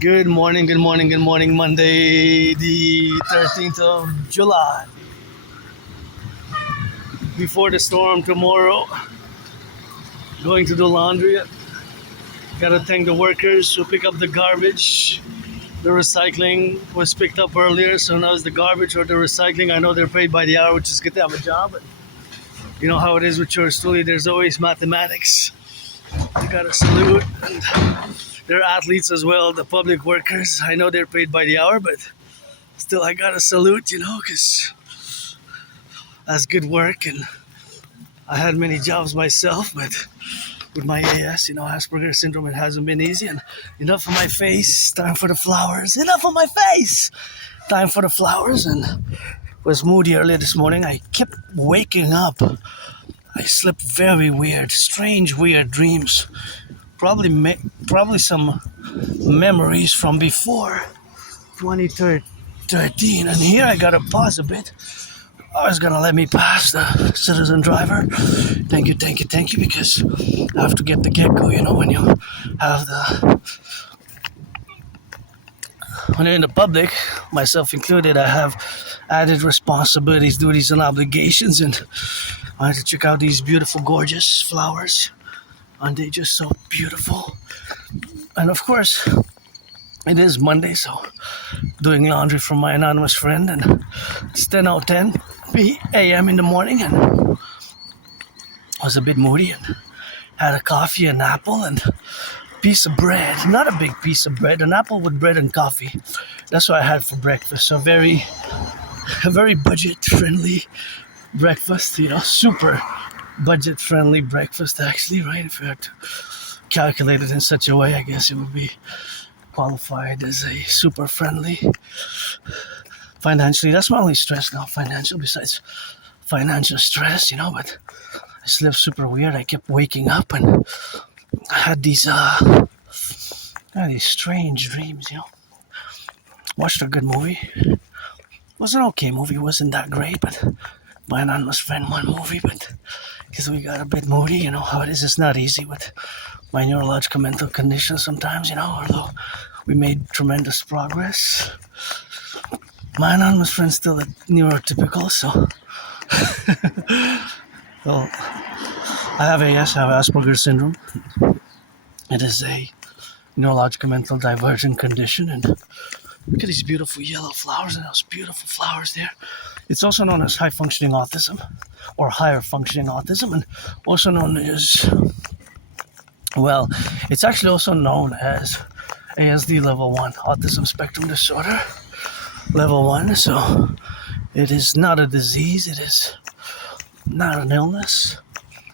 Good morning, good morning, good morning. Monday, the 13th of July. Before the storm tomorrow, going to do laundry. Gotta thank the workers who pick up the garbage. The recycling was picked up earlier, so now it's the garbage or the recycling. I know they're paid by the hour, which is good to have a job. But you know how it is with your story, there's always mathematics. You gotta salute. And they're athletes as well, the public workers. I know they're paid by the hour, but still I gotta salute, because that's good work. And I had many jobs myself, but with my AS, Asperger's syndrome, it hasn't been easy. And enough of my face, time for the flowers. Enough of my face, time for the flowers. And was moody earlier this morning. I kept waking up. I slept very weird, strange, weird dreams. Probably some memories from before 2013. And here I gotta pause a bit. I was gonna let me pass the citizen driver. Thank you, because I have to get the get-go, when you have when you're in the public, myself included, I have added responsibilities, duties, and obligations, and I had to check out these beautiful, gorgeous flowers. And they're just so beautiful. And of course, it is Monday, so doing laundry for my anonymous friend, and it's 10:10 a.m. in the morning, and I was a bit moody and had a coffee, an apple, and a piece of bread. Not a big piece of bread, an apple with bread and coffee. That's what I had for breakfast. So a very budget-friendly breakfast, super budget-friendly breakfast, actually, right? If you had to calculate it in such a way, I guess it would be qualified as a super friendly. Financially, that's my only stress now, financial, besides financial stress, but I slept super weird. I kept waking up and I had these strange dreams, Watched a good movie. It was an okay movie, it wasn't that great, but my anonymous friend one movie, but because we got a bit moody, how it is. It's not easy with my neurological mental condition sometimes, although we made tremendous progress. My anonymous friend's still a neurotypical, so well, I have Asperger's syndrome. It is a neurological mental divergent condition, and look at these beautiful yellow flowers and those beautiful flowers there. It's also known as high functioning autism or higher functioning autism, and also known as, well, it's actually also known as ASD level 1, autism spectrum disorder level 1. So it is not a disease, it is not an illness.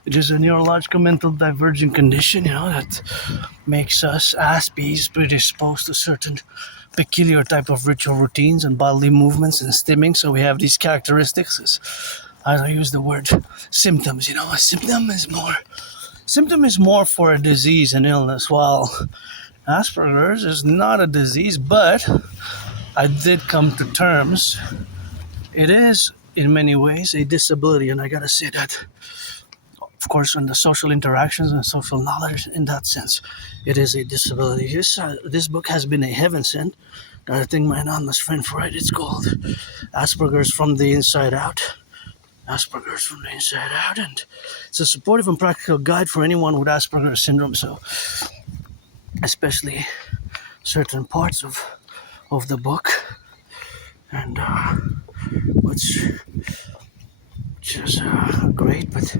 It is a neurological mental divergent condition, that makes us Aspies predisposed to certain peculiar type of ritual routines and bodily movements and stimming. So we have these characteristics. I don't use the word symptoms, a symptom is more for a disease and illness, while Asperger's is not a disease, but I did come to terms. It is in many ways a disability, and I gotta say that, of course, in the social interactions and social knowledge, in that sense, it is a disability. This book has been a heaven sent. Gotta thank my anonymous friend for it. It's called Asperger's from the Inside Out. Asperger's from the Inside Out, and it's a supportive and practical guide for anyone with Asperger's syndrome. So, especially certain parts of the book, and which is great, but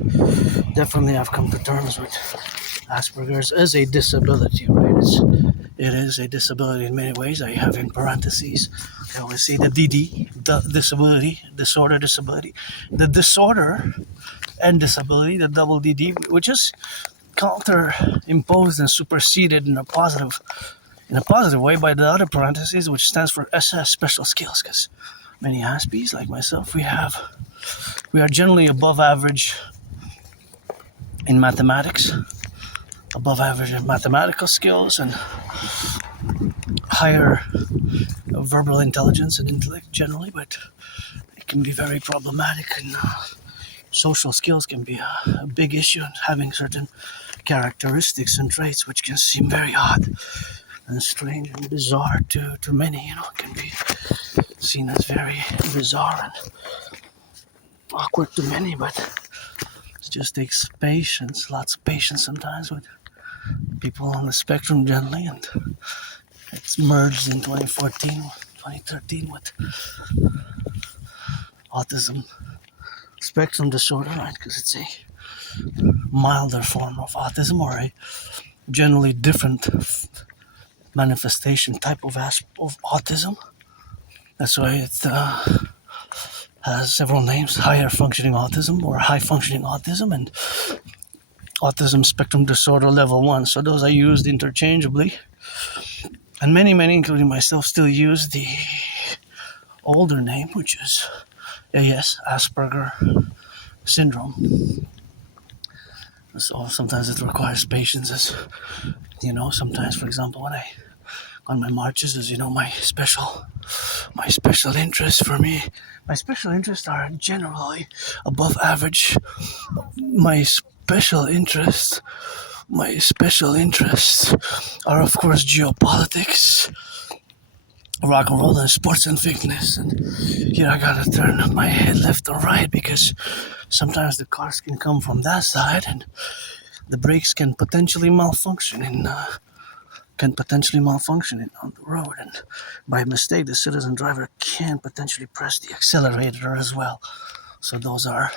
definitely I've come to terms with Asperger's as a disability, right? It is a disability in many ways. I have in parentheses, I always say the dedie, the disability, disorder, disability, the disorder and disability, the double DD, which is counter-imposed and superseded in a positive way by the other parentheses, which stands for SS, special skills, because many Aspies, like myself, we are generally above average in mathematics, above average in mathematical skills, and higher verbal intelligence and intellect generally, but it can be very problematic, and social skills can be a big issue, having certain characteristics and traits which can seem very odd. and strange and bizarre to many. It can be seen as very bizarre and awkward to many, but it just takes patience, lots of patience sometimes with people on the spectrum generally, and it's merged in 2013 with autism spectrum disorder, right? Because it's a milder form of autism, or a generally different manifestation type of autism. That's why it has several names: higher functioning autism, or high functioning autism, and autism spectrum disorder level 1. So those are used interchangeably, and many, including myself, still use the older name, which is AS, Asperger syndrome. So sometimes it requires patience, as sometimes, for example, when I on my marches, as my special interests for me, my special interests are generally above average. My special interests are, of course, geopolitics, rock and roll, and sports and fitness. And here I gotta turn my head left or right, because sometimes the cars can come from that side, and the brakes can potentially malfunction on the road, and by mistake the citizen driver can potentially press the accelerator as well. So those are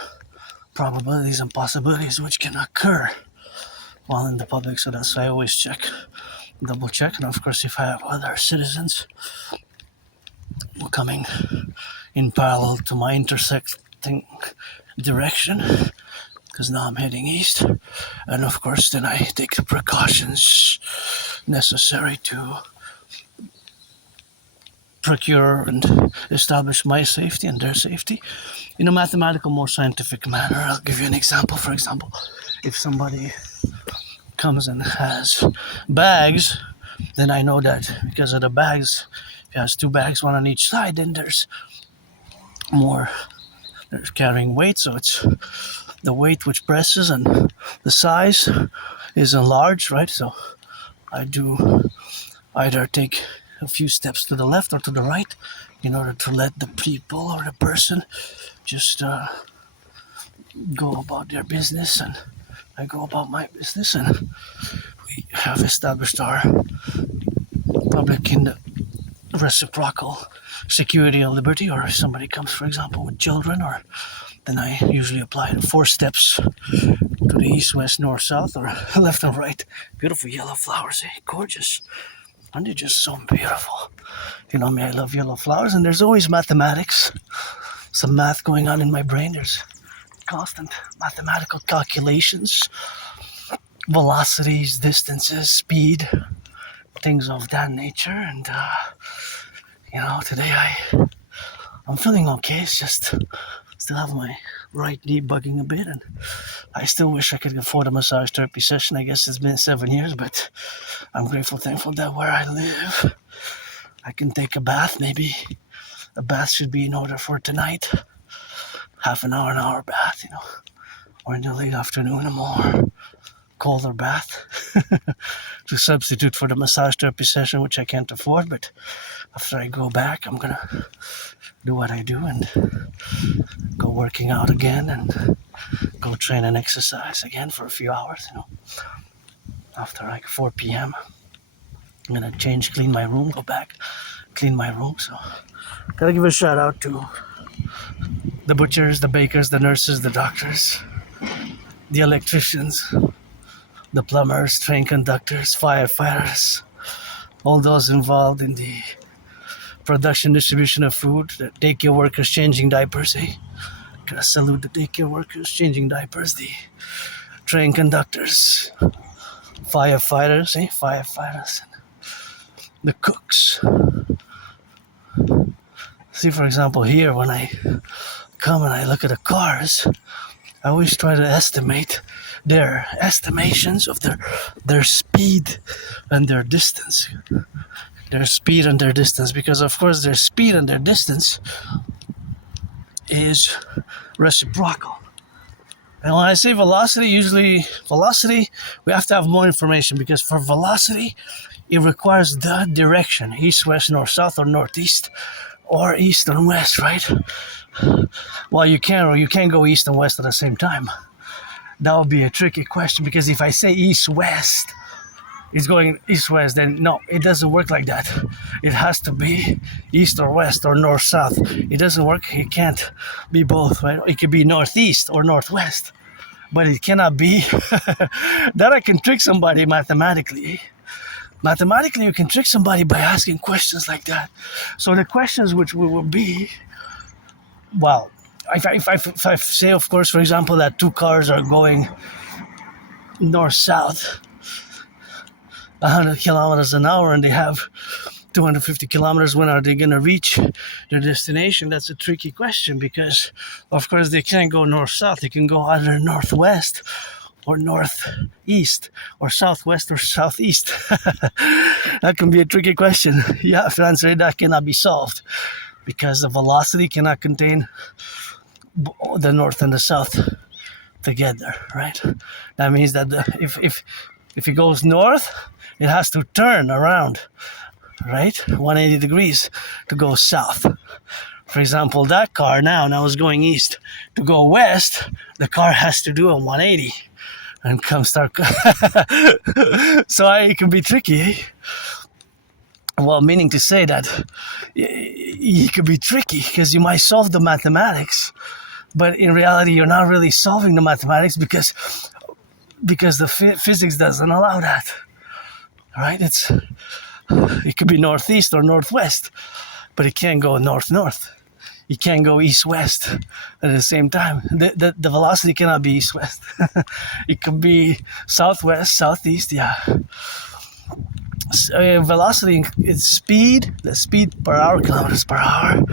probabilities and possibilities which can occur while in the public. So that's why I always double check, and of course if I have other citizens coming in parallel to my intersecting direction, because now I'm heading east, and of course then I take the precautions necessary to procure and establish my safety and their safety in a mathematical, more scientific manner. I'll give you an example. For example, if somebody comes and has bags, then I know that because of the bags, if he has 2 bags, one on each side, then they're carrying weight, so it's the weight which presses, and the size is enlarged, right? So I do either take a few steps to the left or to the right in order to let the people or the person just go about their business, and I go about my business, and we have established our public in the reciprocal security and liberty. Or if somebody comes, for example, with children, or then I usually apply 4 steps to the east, west, north, south, or left and right. Beautiful yellow flowers, gorgeous. And they're just so beautiful. You know me, I love yellow flowers, and there's always mathematics, some math going on in my brain. There's constant mathematical calculations, velocities, distances, speed, things of that nature. And today I'm feeling okay. It's just still have my right knee bugging a bit, and I still wish I could afford a massage therapy session. I guess it's been 7 years, but I'm thankful that where I live, I can take a bath. Maybe a bath should be in order for tonight. Half an hour bath, or in the late afternoon, a more colder bath to substitute for the massage therapy session, which I can't afford. But after I go back, I'm gonna do what I do and go working out again, and go train and exercise again for a few hours. After like 4 p.m. I'm gonna clean my room, go back, clean my room. So gotta give a shout out to the butchers, the bakers, the nurses, the doctors, the electricians, the plumbers, train conductors, firefighters, all those involved in the production, distribution of food, the daycare workers changing diapers. Gotta salute the daycare workers changing diapers, the train conductors, firefighters, and the cooks. See, for example, here when I come and I look at the cars, I always try to estimate their estimations of their speed and their distance. Because of course their speed and their distance is reciprocal. And when I say velocity, we have to have more information, because for velocity, it requires the direction, east, west, north, south, or northeast, or east and west, right? Well, you can't go east and west at the same time. That would be a tricky question, because if I say east-west, it's going east-west, then no, it doesn't work like that. It has to be east or west or north-south. It doesn't work. It can't be both, right? It could be northeast or northwest, but it cannot be. That I can trick somebody mathematically. Mathematically, you can trick somebody by asking questions like that. So the questions which will be, well, if I say, of course, for example, that two cars are going north-south, 100 kilometers an hour, and they have 250 kilometers, when are they going to reach their destination? That's a tricky question, because, of course, they can't go north-south. They can go either northwest or northeast or southwest or southeast. That can be a tricky question. You have to answer it. That cannot be solved, because the velocity cannot contain the north and the south together, right? That means that if it goes north, it has to turn around, right? 180 degrees to go south. For example, that car now is going east. To go west, the car has to do a 180 and come start. So it can be tricky. Well, meaning to say that it could be tricky, because you might solve the mathematics, but in reality, you're not really solving the mathematics, because the physics doesn't allow that. Right? It could be northeast or northwest, but it can't go north-north. It can't go east-west at the same time. The velocity cannot be east-west. It could be southwest, southeast, yeah. Velocity is speed, the speed per hour, kilometers per hour,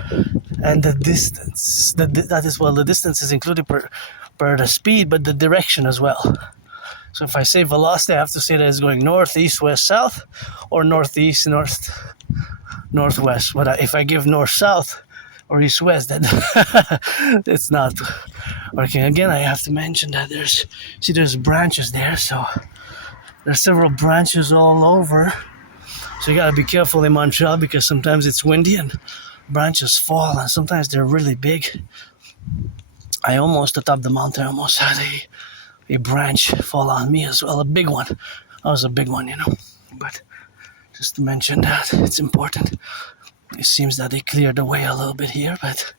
and the distance. That is, well, the distance is included per the speed, but the direction as well. So if I say velocity, I have to say that it's going north, east, west, south, or northeast, northwest. But if I give north, south, or east, west, then it's not working. Again, I have to mention that there's branches there, so there's several branches all over. So you gotta be careful in Montreal, because sometimes it's windy and branches fall, and sometimes they're really big. I almost, atop the mountain, I almost had a branch fall on me as well, a big one. That was a big one, But just to mention that, it's important. It seems that they cleared the way a little bit here, but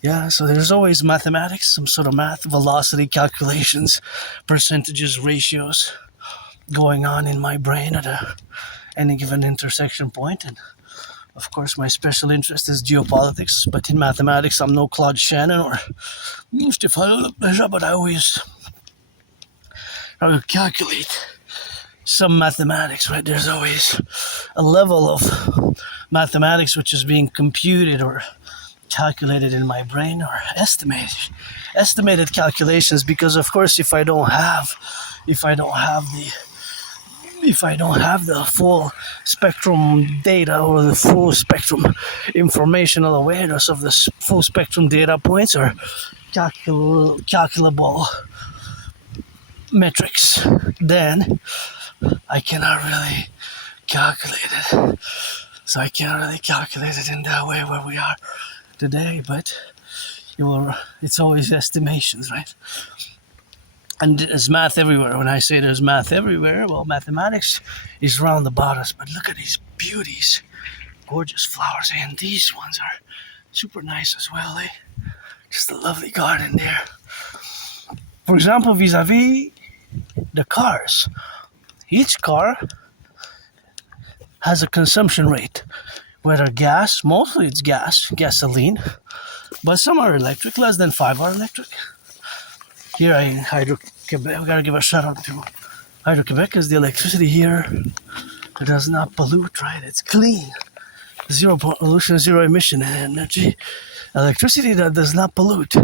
yeah, so there's always mathematics, some sort of math, velocity calculations, percentages, ratios going on in my brain at any given intersection point. And of course, my special interest is geopolitics, but in mathematics, I'm no Claude Shannon or Stéphane Lejean, but I always calculate some mathematics, right? There's always a level of mathematics which is being computed or calculated in my brain, or estimated calculations, because of course if I don't have the full spectrum data, or the full spectrum informational awareness of the full spectrum data points, or calculable metrics, then I cannot really calculate it. So I can't really calculate it in that way where we are today, but it's always estimations, right? And there's math everywhere. When I say there's math everywhere, well, mathematics is round about us. But look at these beauties, gorgeous flowers, and these ones are super nice as well. Just a lovely garden there. For example, vis-a-vis the cars, each car has a consumption rate, whether gas, mostly it's gasoline, but some are electric, less than 5 are electric. Here in Hydro-Quebec, we gotta give a shout out to Hydro-Quebec, because the electricity here, it does not pollute, right? It's clean. Zero pollution, zero emission energy. Electricity that does not pollute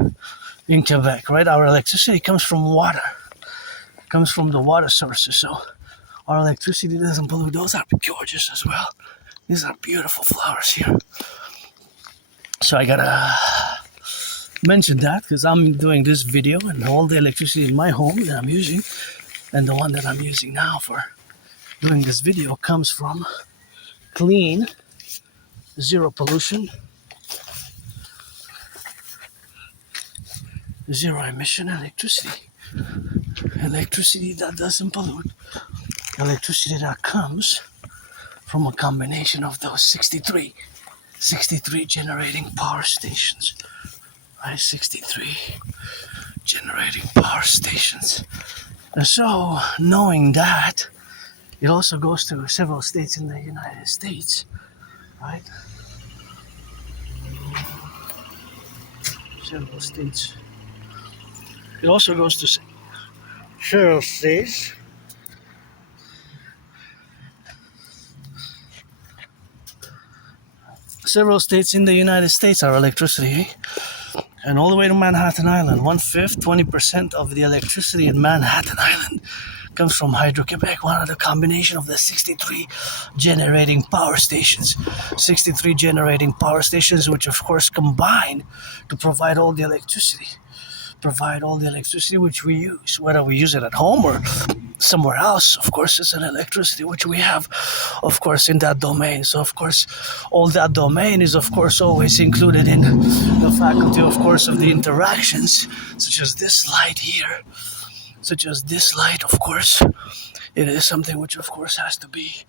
in Quebec, right? Our electricity comes from water, comes from the water sources, so our electricity doesn't pollute. Those are gorgeous as well. These are beautiful flowers here. So I gotta mention that, because I'm doing this video, and all the electricity in my home that I'm using, and the one that I'm using now for doing this video comes from clean, zero pollution, zero emission electricity. Electricity that doesn't pollute. Electricity that comes from a combination of those 63 generating power stations. Right, 63 generating power stations. And so, knowing that, it also goes to several states in the United States, right? Several states. It also goes to several states. Several states in the United States are electricity, and all the way to Manhattan Island. 1/5, 20% of the electricity in Manhattan Island comes from Hydro-Quebec, one of the combination of the 63 generating power stations. 63 generating power stations, which of course combine to provide all the electricity. Which we use, whether we use it at home or somewhere else. Of course, it's an electricity which we have, of course, in that domain. So, of course, all that domain is, of course, always included in the faculty, of course, of the interactions, such as this light here. Of course, it is something which, of course, has to be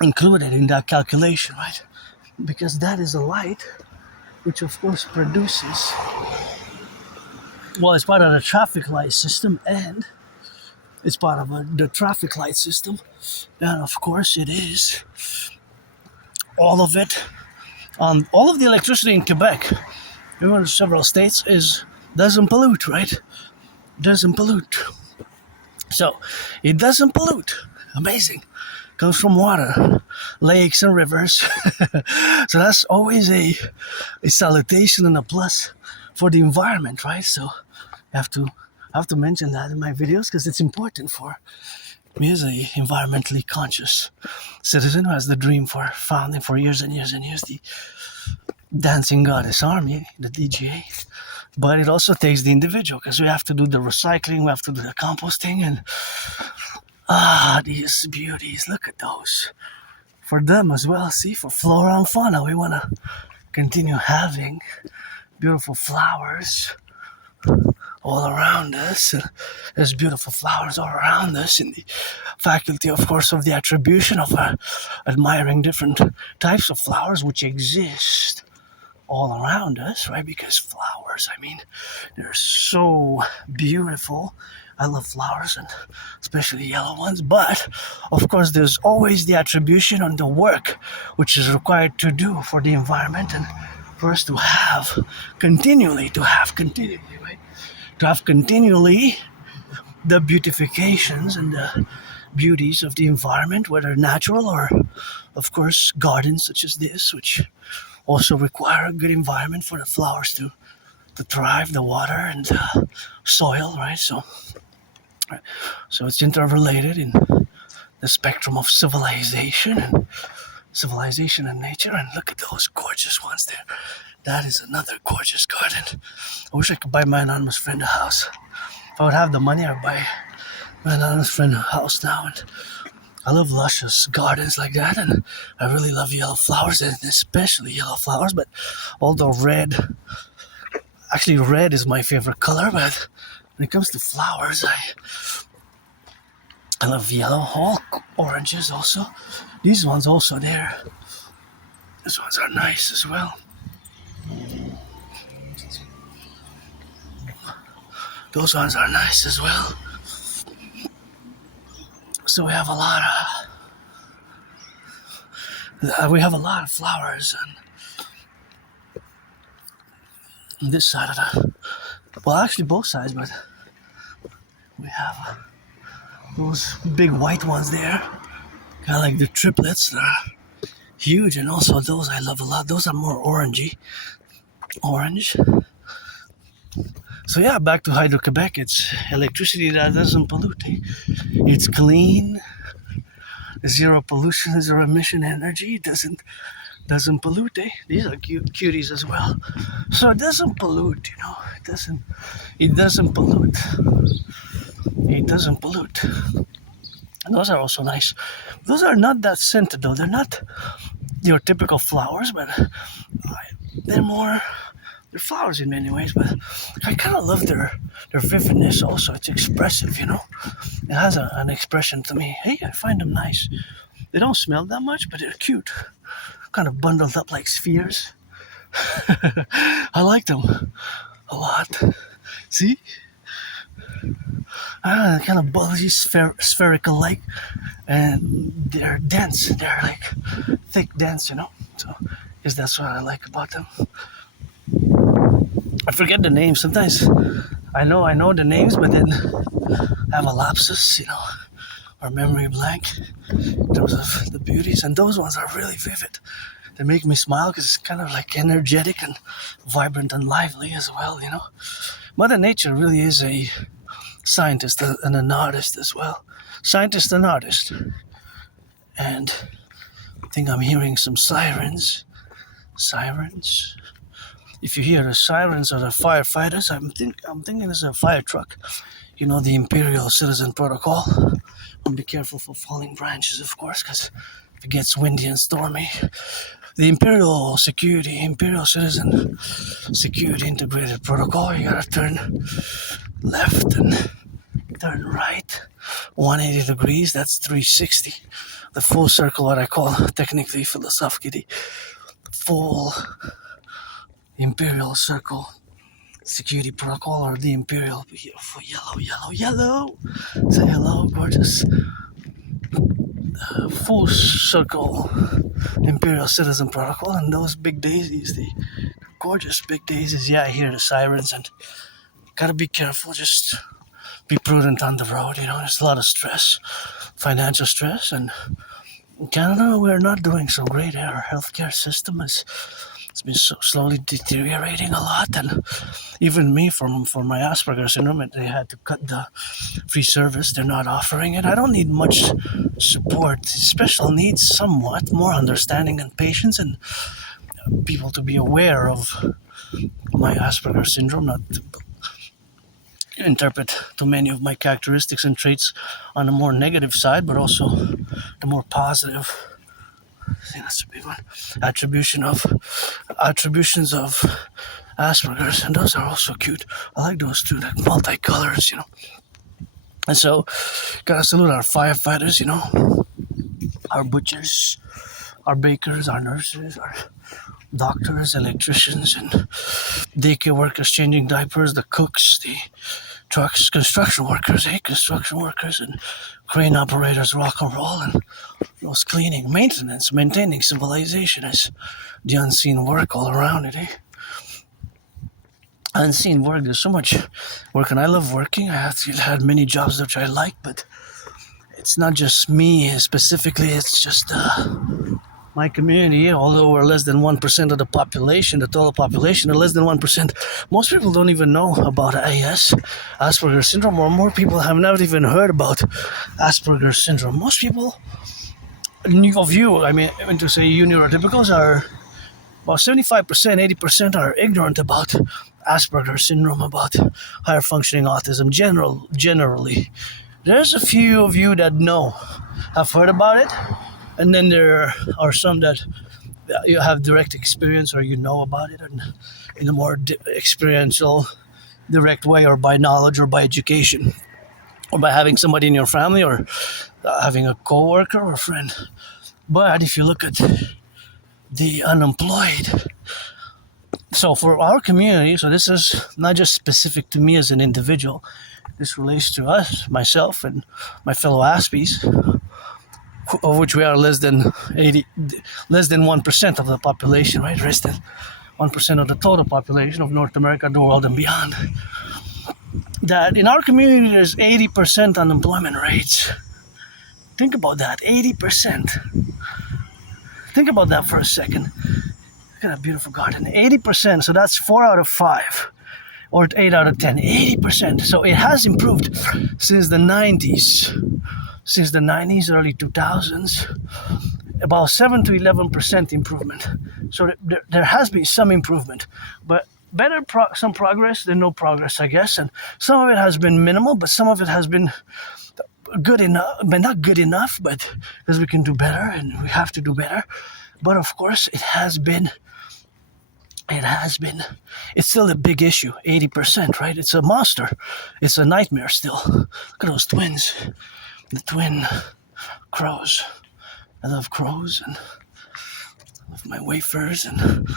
included in that calculation, right? Because that is a light which, of course, produces. Well, it's part of the traffic light system, and it's part of the traffic light system, and of course it is all of it. All of the electricity in Quebec, in several states, doesn't pollute, right? Doesn't pollute. So it doesn't pollute. Amazing. Comes from water, lakes and rivers. So that's always a salutation and a plus for the environment, right? So I have to mention that in my videos because it's important for me as a environmentally conscious citizen who has the dream for founding for years and years and years the Dancing Goddess Army, the DGA. But it also takes the individual because we have to do the recycling, we have to do the composting, and these beauties, look at those. For them as well, see, for flora and fauna, we want to continue having beautiful flowers all around us. There's beautiful flowers all around us in the faculty, of course, of the attribution of admiring different types of flowers which exist all around us, right? Because flowers, I mean, they're so beautiful. I love flowers, and especially yellow ones, but of course there's always the attribution on the work which is required to do for the environment and for us to have continually, right? To have continually the beautifications and the beauties of the environment, whether natural or, of course, gardens such as this, which also require a good environment for the flowers to thrive, the water and the soil, right? So it's interrelated in the spectrum of civilization and nature. And look at those gorgeous ones there. That is another gorgeous garden. I wish I could buy my anonymous friend a house. If I would have the money, I'd buy my anonymous friend a house now. And I love luscious gardens like that, and I really love yellow flowers, and especially yellow flowers. But although red is my favorite color, but when it comes to flowers, I love yellow, all oranges also. These ones also there. These ones are nice as well. Those ones are nice as well. So we have a lot of flowers on this side of actually both sides, but we have those big white ones there, kind of like the triplets. They're huge, and also those I love a lot. Those are more orange. So yeah, back to Hydro-Quebec. It's electricity that doesn't pollute. It's clean, zero pollution, zero emission energy. It doesn't pollute. These are cuties as well. So it doesn't pollute, It doesn't pollute. And those are also nice. Those are not that scented though. They're not your typical flowers, but they're more, they're flowers in many ways, but I kind of love their vividness also. It's expressive, you know. It has an expression to me. Hey, I find them nice. They don't smell that much, but they're cute. Kind of bundled up like spheres. I like them a lot. See? Kind of bulgy, spherical like, and they're dense. They're like thick, dense, you know. So, I guess that's what I like about them. I forget the names sometimes. I know the names, but then I have a lapsus, you know, or memory blank in terms of the beauties. And those ones are really vivid. They make me smile because it's kind of like energetic and vibrant and lively as well, you know. Mother Nature really is a scientist and an artist as well. Scientist and artist. And I think I'm hearing some sirens. Sirens. If you hear the sirens of the firefighters, I'm thinking it's a fire truck. You know, the Imperial Citizen Protocol. And be careful for falling branches, of course, because if it gets windy and stormy. The Imperial Citizen Security Integrated Protocol, you gotta turn left and turn right. 180 degrees, that's 360. The full circle, what I call technically, philosophically, the full Imperial Circle Security Protocol, or the Imperial beautiful yellow. Say hello, gorgeous. Full Circle Imperial Citizen Protocol, and those big daisies, the gorgeous big daisies. Yeah, I hear the sirens, and gotta be careful. Just be prudent on the road. You know, there's a lot of stress, financial stress, and in Canada we're not doing so great. Our healthcare system it's been so slowly deteriorating a lot, and even me, for my Asperger's syndrome, they had to cut the free service. They're not offering it. I don't need much support. Special needs somewhat more understanding and patience, and people to be aware of my Asperger's syndrome, not to interpret too many of my characteristics and traits on the more negative side, but also the more positive. I think that's a big one. Attributions of Asperger's, and those are also cute. I like those too, like multicolors, you know. And so, gotta salute our firefighters, you know, our butchers, our bakers, our nurses, our doctors, electricians, and daycare workers changing diapers, the cooks, the trucks, construction workers, and crane operators, Rock&Roll, and those cleaning, maintenance, maintaining civilization as the unseen work all around it, Unseen work, there's so much work, and I love working. I have had many jobs which I like, but it's not just me specifically, it's just my community. Although we're less than 1% of the population, the total population, or less than 1%, most people don't even know about AS, Asperger's syndrome, or more people have never even heard about Asperger's syndrome. Most people of you, I mean to say you neurotypicals are about 75%, 80% are ignorant about Asperger's syndrome, about higher functioning autism generally. There's a few of you that have heard about it, and then there are some that you have direct experience, or you know about it in a more experiential, direct way, or by knowledge, or by education, or by having somebody in your family, or having a co-worker or friend. But if you look at the unemployed, so for our community, so this is not just specific to me as an individual, this relates to us, myself, and my fellow Aspies, of which we are less than 1% of the population, right? Less than 1% of the total population of North America, the world, and beyond. That in our community, there's 80% unemployment rates. Think about that, 80%. Think about that for a second. Look at that beautiful garden. 80%, so that's 4 out of 5, or 8 out of 10. 80%. So it has improved since the 90s. Since the 90s, early 2000s, about 7 to 11% improvement. So there has been some improvement, but some progress than no progress, I guess. And some of it has been minimal, but some of it has been good enough, but not good enough, but because we can do better and we have to do better. But of course, it's still a big issue. 80%, right? It's a monster. It's a nightmare still. Look at those twins, the twin crows. I love crows and love my wafers and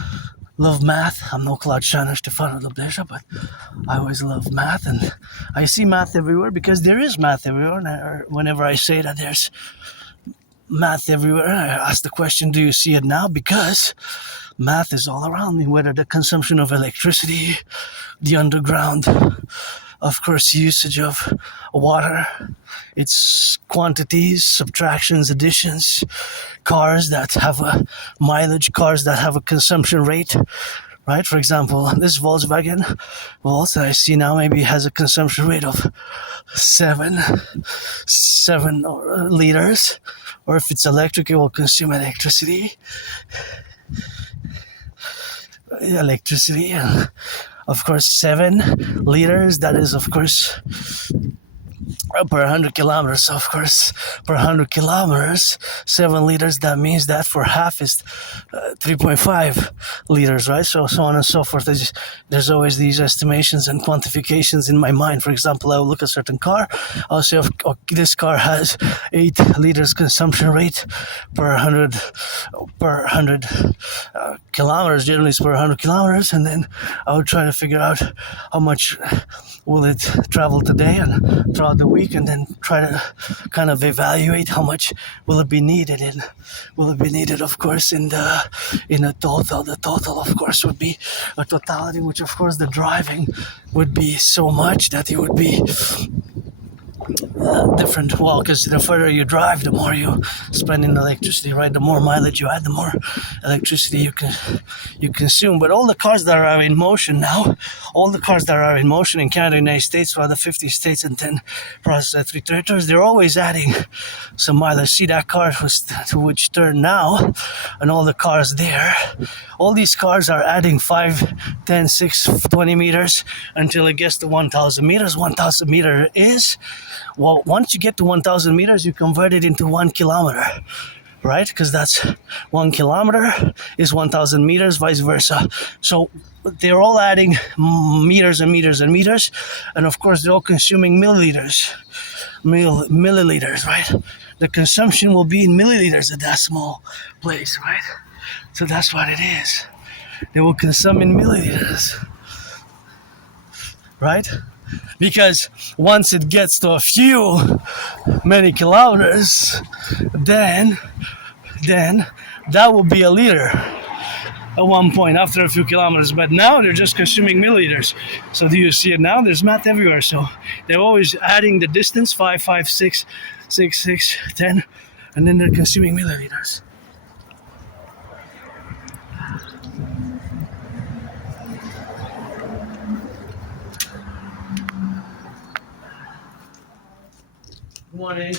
love math. I'm no Claude Shannon Stefano Dobleja, but I always love math, and I see math everywhere because there is math everywhere. And whenever I say that there's math everywhere, I ask the question, do you see it now? Because math is all around me, whether the consumption of electricity, the underground, of course, usage of water, its quantities, subtractions, additions, cars that have a mileage, cars that have a consumption rate, right? For example, this Volkswagen Volt that I see now maybe has a consumption rate of seven liters, or if it's electric, it will consume electricity, and of course 7 liters. That is, of course, per 100 kilometers. Of course, per 100 kilometers, 7 liters. That means that for half is 3.5 liters, right? So on and so forth. There's always these estimations and quantifications in my mind. For example, I will look at a certain car. I'll say, this car has 8 liters consumption rate per 100 kilometers. Generally, it's per 100 kilometers, and then I would try to figure out how much will it travel today and throughout the week, and then try to kind of evaluate how much will it be needed, and will it be needed, of course, in a total. The total, of course, would be a totality, which, of course, the driving would be so much that it would be different. Well, because the further you drive, the more you spend in electricity, right? The more mileage you add, the more electricity you consume. But all the cars that are in motion now, in Canada, United States, throughout the 50 states and 10 plus 3 territories, they're always adding some mileage. See that car to which turn now, and all the cars there. All these cars are adding 5, 10, 6, 20 meters until it gets to 1,000 meters. 1,000 meter is, well, once you get to 1,000 meters, you convert it into 1 kilometer, right? Because that's 1 kilometer is 1,000 meters, vice versa. So they're all adding meters and meters and meters, and of course they're all consuming milliliters, right? The consumption will be in milliliters at that small place, right? So that's what it is. They will consume in milliliters, right? Because once it gets to many kilometers, then that will be a liter at one point after a few kilometers. But now they're just consuming milliliters. So do you see it now? There's math everywhere. So they're always adding the distance, 5, 5, 6, 6, 6, 10, and then they're consuming milliliters. Good morning.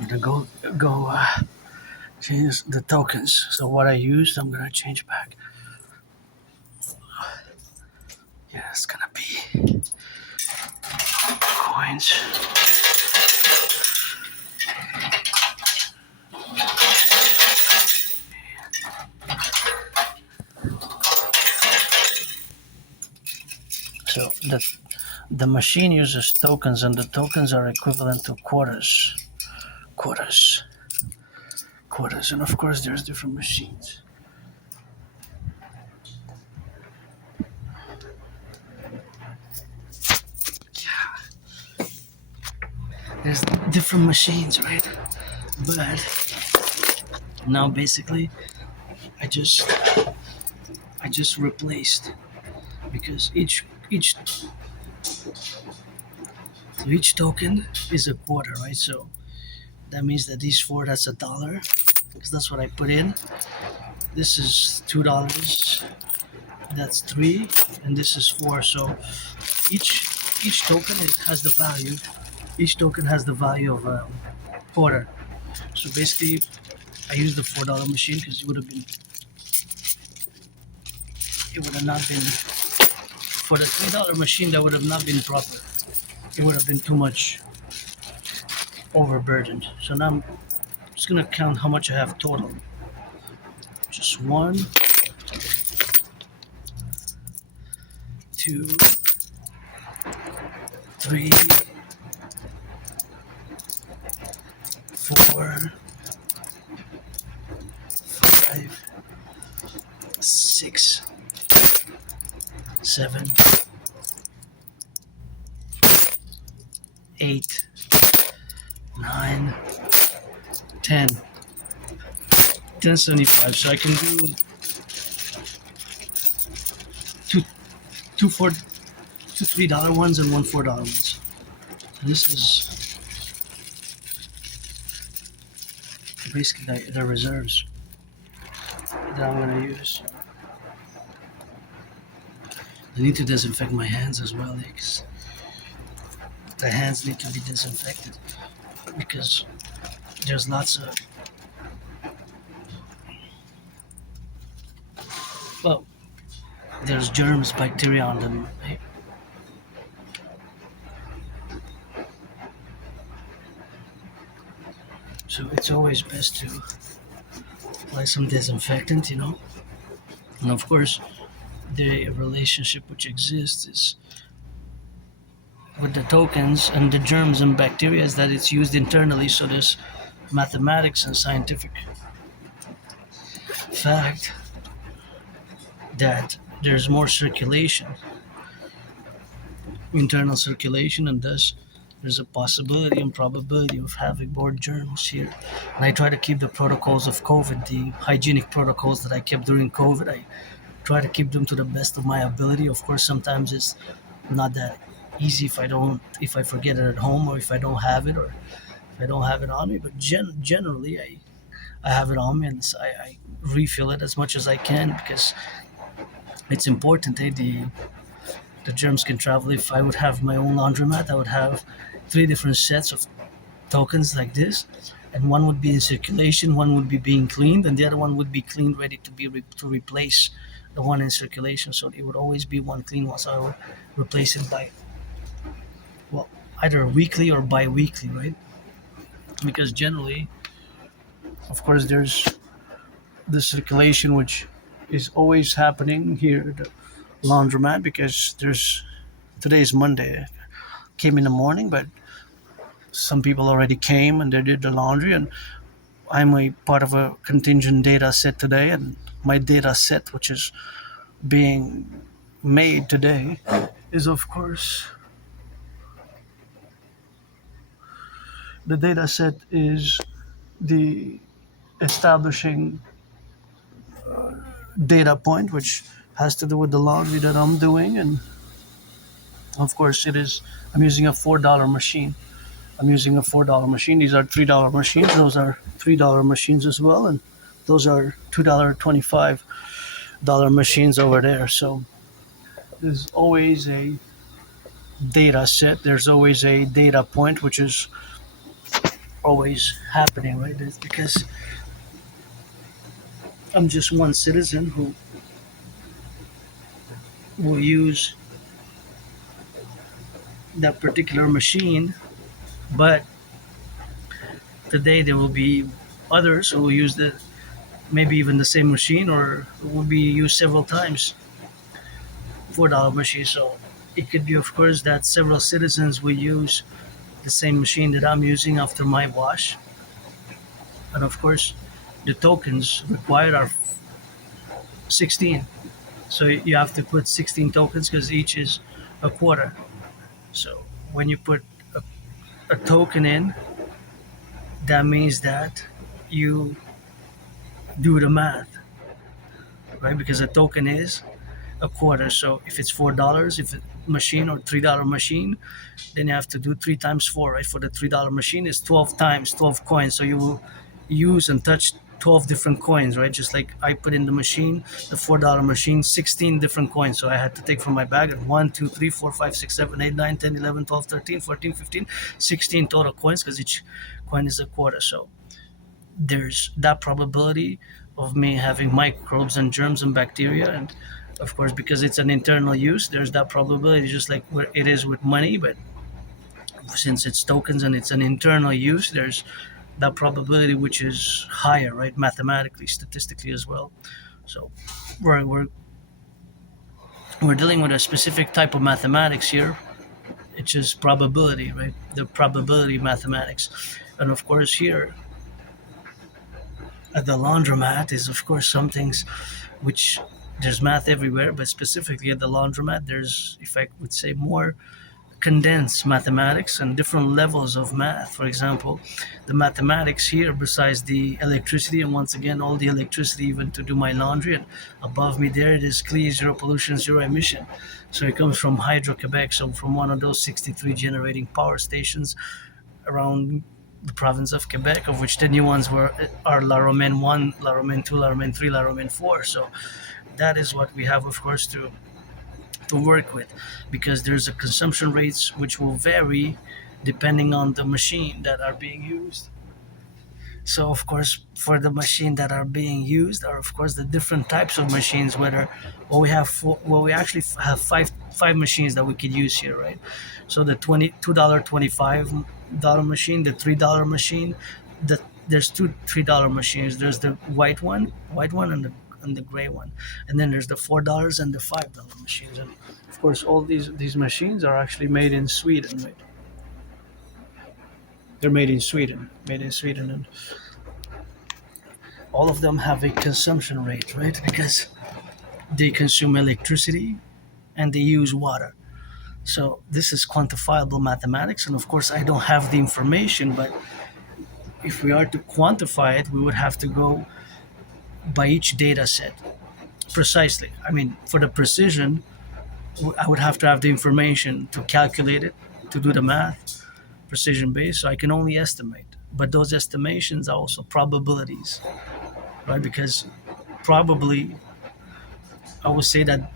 I'm gonna go change the tokens. So what I used, I'm gonna change back. Yeah, it's gonna be coins. So the machine uses tokens, and the tokens are equivalent to quarters. Quarters. And of course, there's different machines. Yeah. There's different machines, right? But now basically, I just replaced, because each token is a quarter, right? So that means that these four, that's $1, because that's what I put in. This is $2, that's 3, and this is 4. So each token, it has the value. Each token has the value of a quarter. So basically, I used the $4 machine because it would have been it would have not been, for the $3 machine, that would have not been proper. It would have been too much overburdened. So now I'm just gonna count how much I have total. Just 1, 2, 3, 4, 5, 6, 7, 8, 9, 10. 1075. So I can do two $3 ones and one $4 ones. So this is basically the reserves that I'm gonna use. I need to disinfect my hands as well, because the hands need to be disinfected, because there's lots of, well, there's germs, bacteria on them, right? So it's always best to apply some disinfectant, And of course, the relationship which exists is with the tokens and the germs and bacteria is that it's used internally. So there's mathematics and scientific fact that there's more circulation, internal circulation, and thus there's a possibility and probability of having more germs here. And I try to keep the protocols of COVID, the hygienic protocols that I kept during COVID, I try to keep them to the best of my ability. Of course, sometimes it's not that easy if I forget it at home, or if I don't have it, or if I don't have it on me. But generally, I have it on me, and I refill it as much as I can, because it's important. The germs can travel. If I would have my own laundromat, I would have 3 different sets of tokens like this, and one would be in circulation, one would be being cleaned, and the other one would be cleaned, ready to be to replace the one in circulation. So it would always be one clean one. So I would replace it by, well, either weekly or bi-weekly, right? Because generally, of course, there's the circulation which is always happening here at the laundromat, because today's Monday. Came in the morning, but some people already came and they did the laundry, and I'm a part of a contingent data set today, and my data set, which is being made today, is of course the data set is the establishing data point, which has to do with the laundry that I'm doing. And of course I'm using a $4 machine. These are $3 machines. Those are $3 machines as well, and those are $2.25 machines over there. So there's always a data set. There's always a data point, which is always happening, right? It's because I'm just one citizen who will use that particular machine, but today there will be others who will use maybe even the same machine, or will be used several times, $4 machine. So it could be, of course, that several citizens will use the same machine that I'm using after my wash. And of course, the tokens required are 16. So you have to put 16 tokens, because each is a quarter. So when you put a token in, that means that you do the math, right? Because a token is a quarter. So if it's $4, if it's machine, or $3 machine, then you have to do 3 times 4, right? For the $3 machine is 12 times 12 coins. So you will use and touch 12 different coins, right? Just like I put in the machine, the $4 machine, 16 different coins. So I had to take from my bag, and 1, 2, 3, 4, 5, 6, 7, 8, 9, 10, 11, 12, 13, 14, 15, 16 total coins, because each coin is a quarter. So there's that probability of me having microbes and germs and bacteria, and Of course, because it's an internal use, there's that probability, just like where it is with money. But since it's tokens and it's an internal use, there's that probability which is higher, right? Mathematically, statistically as well. So we're dealing with a specific type of mathematics here, which is probability, right? The probability mathematics. And of course, here at the laundromat is, of course, some things which there's math everywhere, but specifically at the laundromat, there's, if I would say, more condensed mathematics and different levels of math. For example, the mathematics here, besides the electricity, and once again, all the electricity, even to do my laundry, and above me there, it is clean, zero pollution, zero emission. So it comes from Hydro-Quebec, so from one of those 63 generating power stations around the province of Quebec, of which the new ones are La Romaine 1, La Romaine 2, La Romaine 3, La Romaine 4. So that is what we have, of course, to work with, because there's a consumption rates which will vary depending on the machine that are being used. So of course, for the machine that are being used are, of course, the different types of machines. Whether we actually have five machines that we could use here, right? So the $22.25 machine, the $3 machine, there's two $3 machines. There's the white one, and the gray one, and then there's the $4 and the $5 machines. And of course, all these machines are actually made in Sweden, right? They're made in Sweden, and all of them have a consumption rate, right? Because they consume electricity and they use water. So this is quantifiable mathematics, and of course, I don't have the information, but if we are to quantify it, we would have to go by each data set precisely. I mean, for the precision, I would have to have the information to calculate it, to do the math, precision based. So I can only estimate. But those estimations are also probabilities, right? Because probably I would say that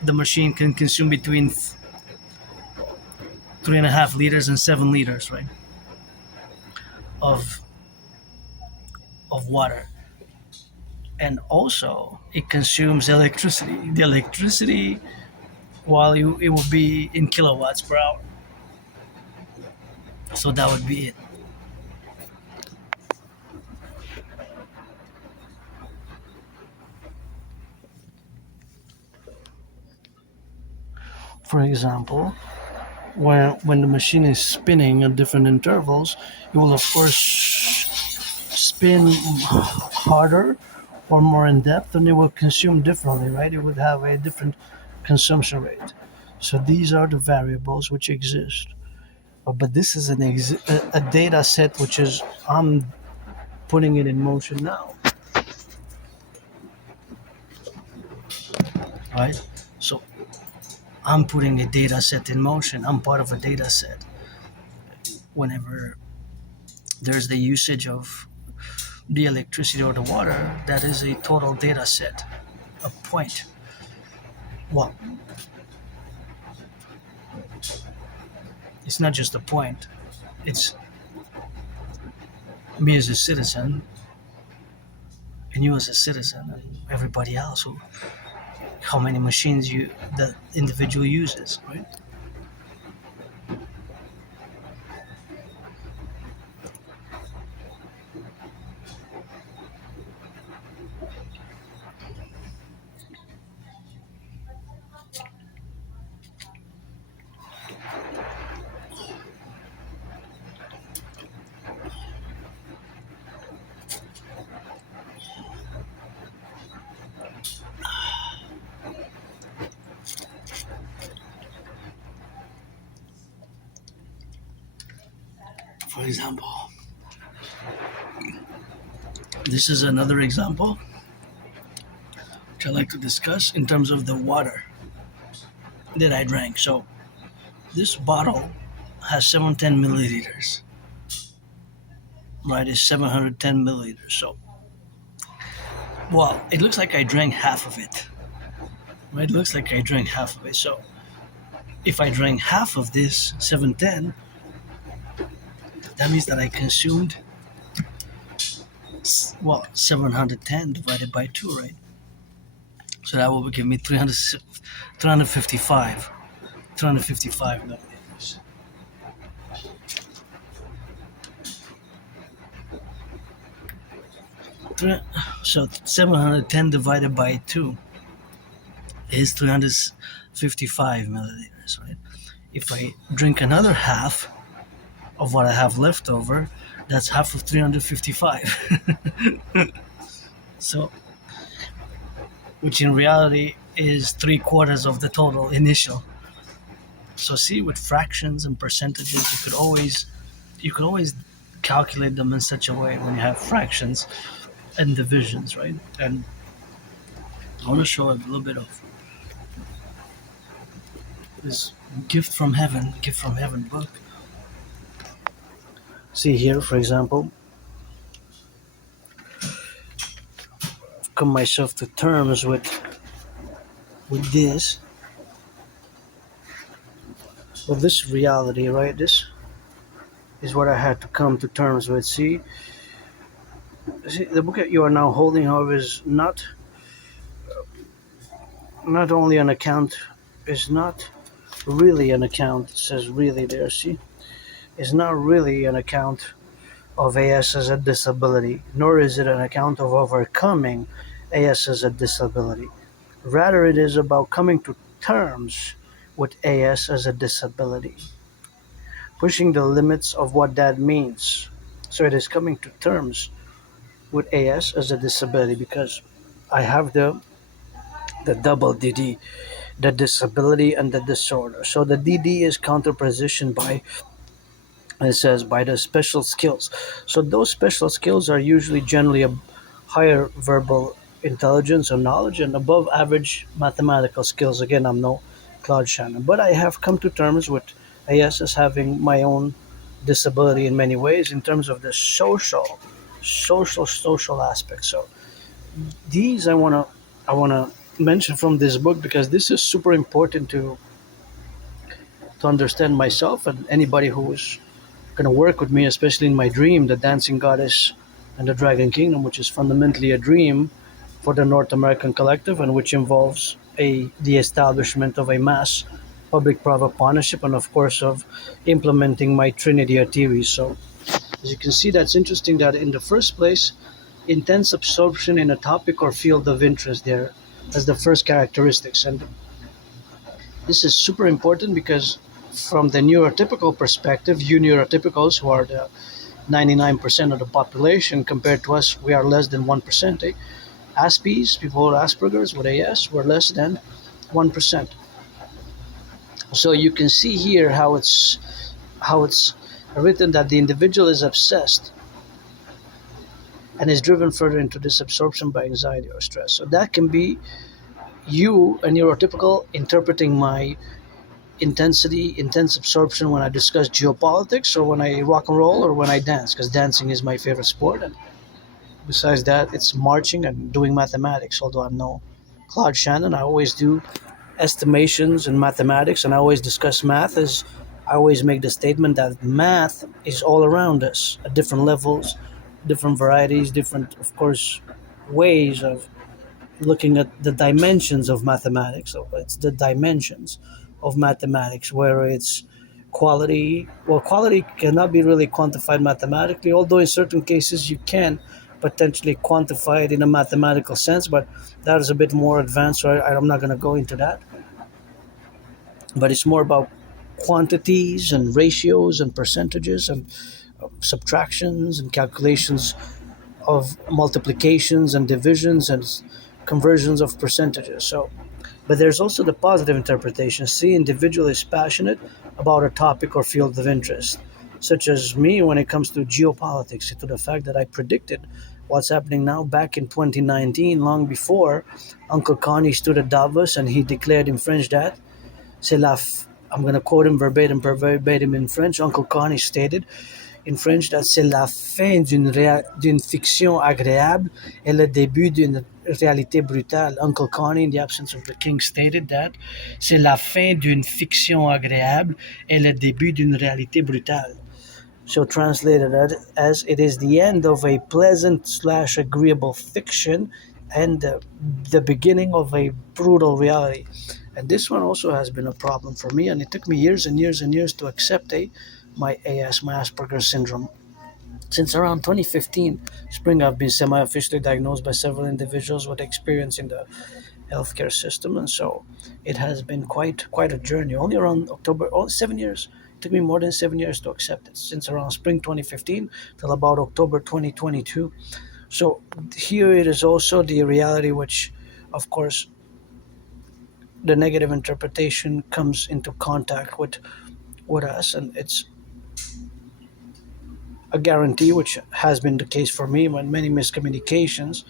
the machine can consume between 3.5 liters and 7 liters, right, of water. And also it consumes electricity. The electricity, it will be in kilowatts per hour. So that would be it. For example, when the machine is spinning at different intervals, it will of course spin harder or more in depth, and it will consume differently, right? It would have a different consumption rate. So these are the variables which exist. But this is a data set which is I'm putting it in motion now, right? So I'm putting a data set in motion. I'm part of a data set. Whenever there's the usage of the electricity or the water, that is a total data set, a point. Well, it's not just a point. It's me as a citizen, and you as a citizen, and everybody else how many machines the individual uses, right? For example, this is another example which I like to discuss in terms of the water that I drank. So this bottle has 710 milliliters, right? It's 710 milliliters. So, well, it looks like I drank half of it, right? It looks like I drank half of it. So if I drank half of this 710, that means that I consumed, 710 divided by 2, right? So that will give me 355. 355 milliliters. So 710 divided by 2 is 355 milliliters, right? If I drink another half of what I have left over, that's half of 355. So, which in reality is three quarters of the total initial. So see, with fractions and percentages, you could always calculate them in such a way when you have fractions and divisions, right? And I want to show a little bit of this gift from heaven book. See here, for example, I've come myself to terms with this reality, right? This is what I had to come to terms with. See, the book that you are now holding, however, is not only an account, is not really an account. It says really there. See, it's not really an account of AS as a disability, nor is it an account of overcoming AS as a disability. Rather, it is about coming to terms with AS as a disability, pushing the limits of what that means. So it is coming to terms with AS as a disability because I have the double DD, the disability and the disorder. So the DD is counterpositioned by, it says, by the special skills. So those special skills are usually generally a higher verbal intelligence or knowledge and above average mathematical skills. Again, I'm no Claude Shannon, but I have come to terms with AS as having my own disability in many ways in terms of the social aspect. So these I wanna mention from this book because this is super important to understand myself and anybody who's gonna work with me, especially in my dream, the Dancing Goddess and the Dragon Kingdom, which is fundamentally a dream for the North American Collective and which involves the establishment of a mass public-private partnership and of course of implementing my Trinity of theories. So as you can see, that's interesting that in the first place, intense absorption in a topic or field of interest there as the first characteristics. And this is super important because from the neurotypical perspective, you neurotypicals who are the 99% of the population compared to us, we are less than 1%. Aspies, people with Asperger's with AS, were less than 1%. So you can see here how it's written that the individual is obsessed and is driven further into this absorption by anxiety or stress. So that can be you, a neurotypical, interpreting my intense absorption when I discuss geopolitics or when I rock and roll or when I dance, because dancing is my favorite sport. And besides that, it's marching and doing mathematics. Although I'm no Claude Shannon, I always do estimations in mathematics and I always discuss math as I always make the statement that math is all around us at different levels, different varieties, different, of course, ways of looking at the dimensions of mathematics. So it's the dimensions of mathematics where it's quality. Well, quality cannot be really quantified mathematically, although in certain cases you can potentially quantify it in a mathematical sense, but that is a bit more advanced, so I'm not going to go into that. But it's more about quantities and ratios and percentages and subtractions and calculations of multiplications and divisions and conversions of percentages. So, but there's also the positive interpretation. See, individual is passionate about a topic or field of interest, such as me when it comes to geopolitics, to the fact that I predicted what's happening now back in 2019, long before Uncle Connie stood at Davos and he declared in French that I'm going to quote him verbatim in French. Uncle Connie stated in French that c'est la fin d'une fiction agréable et le début d'une réalité brutale. Uncle Connie, in the absence of the king, stated that c'est la fin d'une fiction agréable et le début d'une réalité brutale. So translated as it is the end of a pleasant/agreeable fiction and the beginning of a brutal reality. And this one also has been a problem for me, and it took me years and years and years to accept my AS, my Asperger's syndrome. Since around 2015 spring, I've been semi-officially diagnosed by several individuals with experience in the healthcare system, and so it has been quite a journey. Only around October, 7 years. It took me more than 7 years to accept it. Since around spring 2015 till about October 2022. So here it is also the reality, which, of course, the negative interpretation comes into contact with us, and it's a guarantee, which has been the case for me when are many miscommunications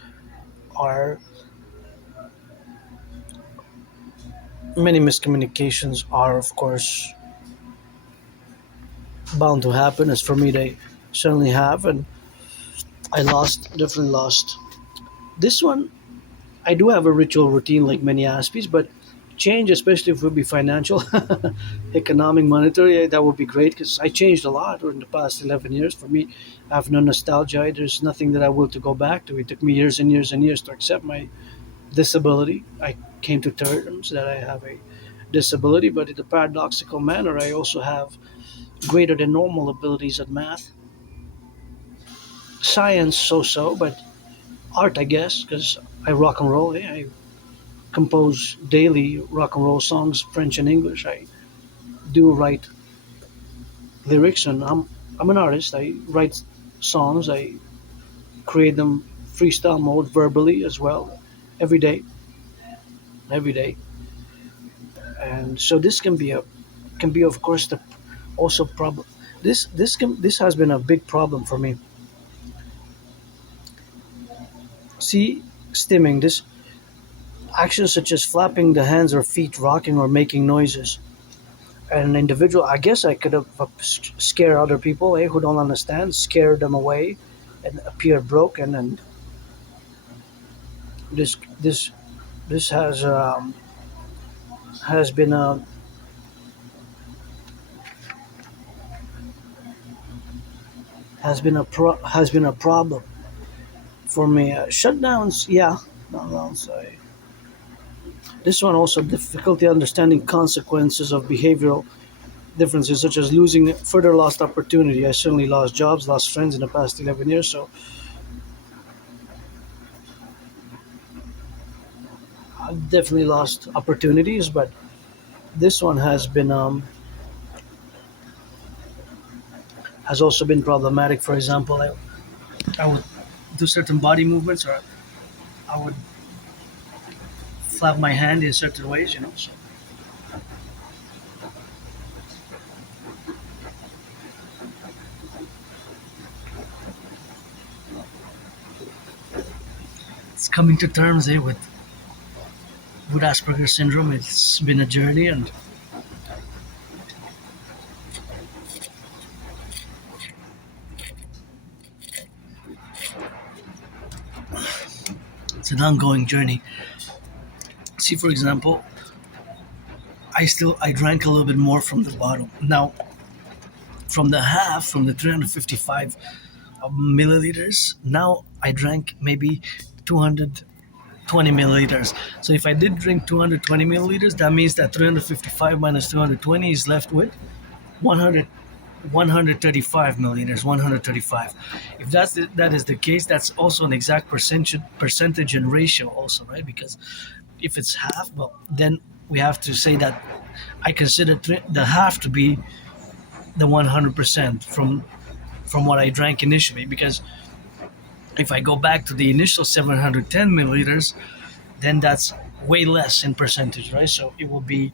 are, of course, bound to happen. As for me, they certainly have, and definitely lost. This one, I do have a ritual routine like many Aspies, but change, especially if it would be financial, economic, monetary, that would be great because I changed a lot in the past 11 years. For me, I have no nostalgia. There's nothing that I will to go back to. It took me years and years and years to accept my disability. I came to terms that I have a disability, but in a paradoxical manner, I also have greater than normal abilities at math, science, so, but art, I guess, because I rock and roll. I compose daily rock and roll songs, French and English. I do write lyrics, and I'm an artist. I write songs. I create them freestyle mode, verbally as well, every day, every day. And so this can be, of course, the also problem. This has been a big problem for me. See, stimming. This actions such as flapping the hands or feet, rocking or making noises. An individual, I guess I could have scare other people, who don't understand, scare them away, and appear broken. And this this this has been a has been a problem for me. Shutdowns, yeah, shutdowns. This one also difficulty understanding consequences of behavioral differences, such as losing further lost opportunity. I certainly lost jobs, lost friends in the past 11 years, so I've definitely lost opportunities. But this one has also been problematic. For example, I would do certain body movements, or I would flap my hand in certain ways, So it's coming to terms, with Asperger's syndrome. It's been a journey, and it's an ongoing journey. See, for example, I drank a little bit more from the bottle. Now, from the 355 milliliters, now I drank maybe 220 milliliters. So if I did drink 220 milliliters, that means that 355 minus 220 is left with 100 135 milliliters, 135. If that is the case, that's also an exact percentage and ratio also, right? Because if it's half, well, then we have to say that I consider the half to be the 100% from what I drank initially. Because if I go back to the initial 710 milliliters, then that's way less in percentage, right? So it will be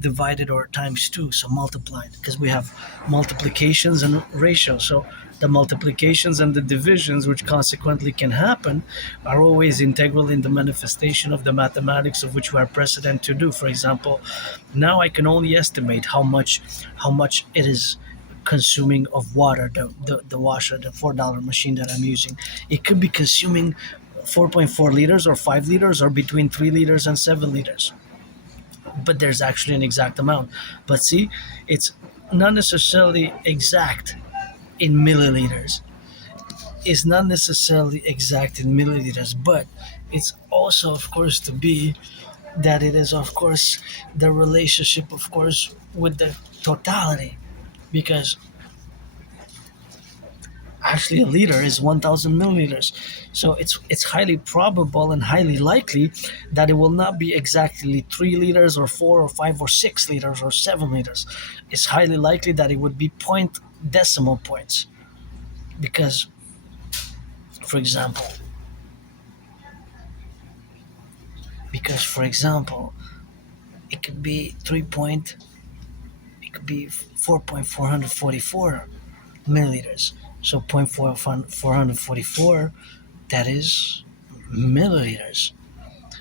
divided or times two, so multiplied, because we have multiplications and ratios. So the multiplications and the divisions, which consequently can happen, are always integral in the manifestation of the mathematics of which we are precedent to do. For example, now I can only estimate how much it is consuming of water, the washer, the $4 machine that I'm using. It could be consuming 4.4 liters or 5 liters or between 3 liters and 7 liters. But there's actually an exact amount. But see, it's not necessarily exact in milliliters. It's not necessarily exact in milliliters, but it's also of course to be that it is of course the relationship of course with the totality, because actually a liter is 1000 milliliters, so it's highly probable and highly likely that it will not be exactly 3 liters or 4 or 5 or 6 liters or 7 liters. It's highly likely that it would be point decimal points, because for example for example it could be 3 point, it could be 4.444 milliliters. So 0.444, that is milliliters.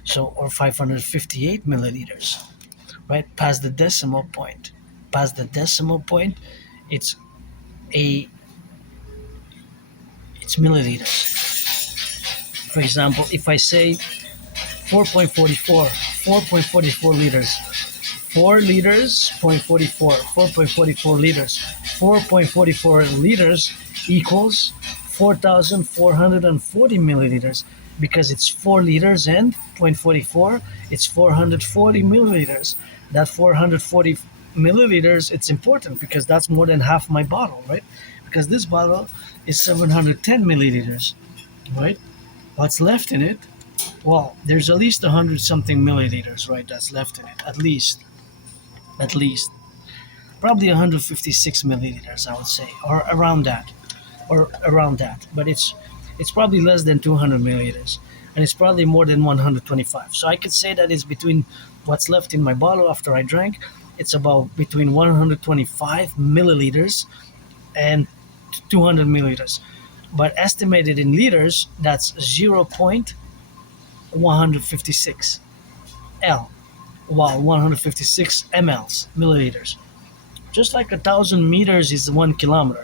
So, or 558 milliliters, right? Past the decimal point. Past the decimal point, it's a it's milliliters. For example, if I say 4.44 liters, 4 liters, 0.44, 4.44 liters. 4.44 liters equals 4,440 milliliters, because it's 4 liters and 0.44, it's 440 milliliters. That 440 milliliters, it's important because that's more than half my bottle, right? Because this bottle is 710 milliliters, right? What's left in it? Well, there's at least 100 something milliliters, right? That's left in it, at least probably 156 milliliters, I would say, or around that. But it's probably less than 200 milliliters, and it's probably more than 125. So I could say that it's between what's left in my bottle after I drank. It's about between 125 milliliters and 200 milliliters. But estimated in liters, that's 0.156 L, while 156 mLs, milliliters. Just like 1,000 meters is 1 kilometer.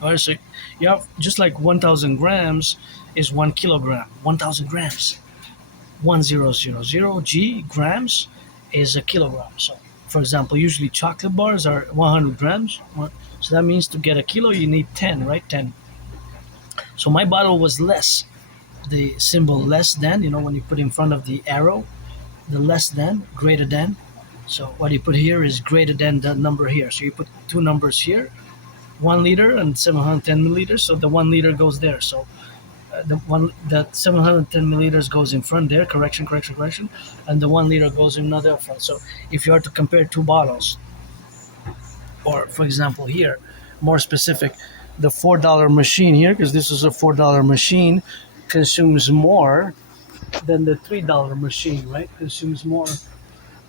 All right, so you have just like 1,000 grams is 1 kilogram. 1,000 grams, 1000 g grams is a kilogram. So, for example, usually chocolate bars are 100 grams. So that means to get a kilo, you need 10, right? 10. So my bottle was less. The symbol less than, when you put in front of the arrow, the less than, greater than. So what you put here is greater than the number here. So you put two numbers here, 1 liter and 710 milliliters. So the 1 liter goes there. So the 710 milliliters goes in front there. Correction. And the 1 liter goes in another front. So if you are to compare two bottles, or for example here, more specific, the $4 machine here, because this is a $4 machine, consumes more than the $3 machine, right? Consumes more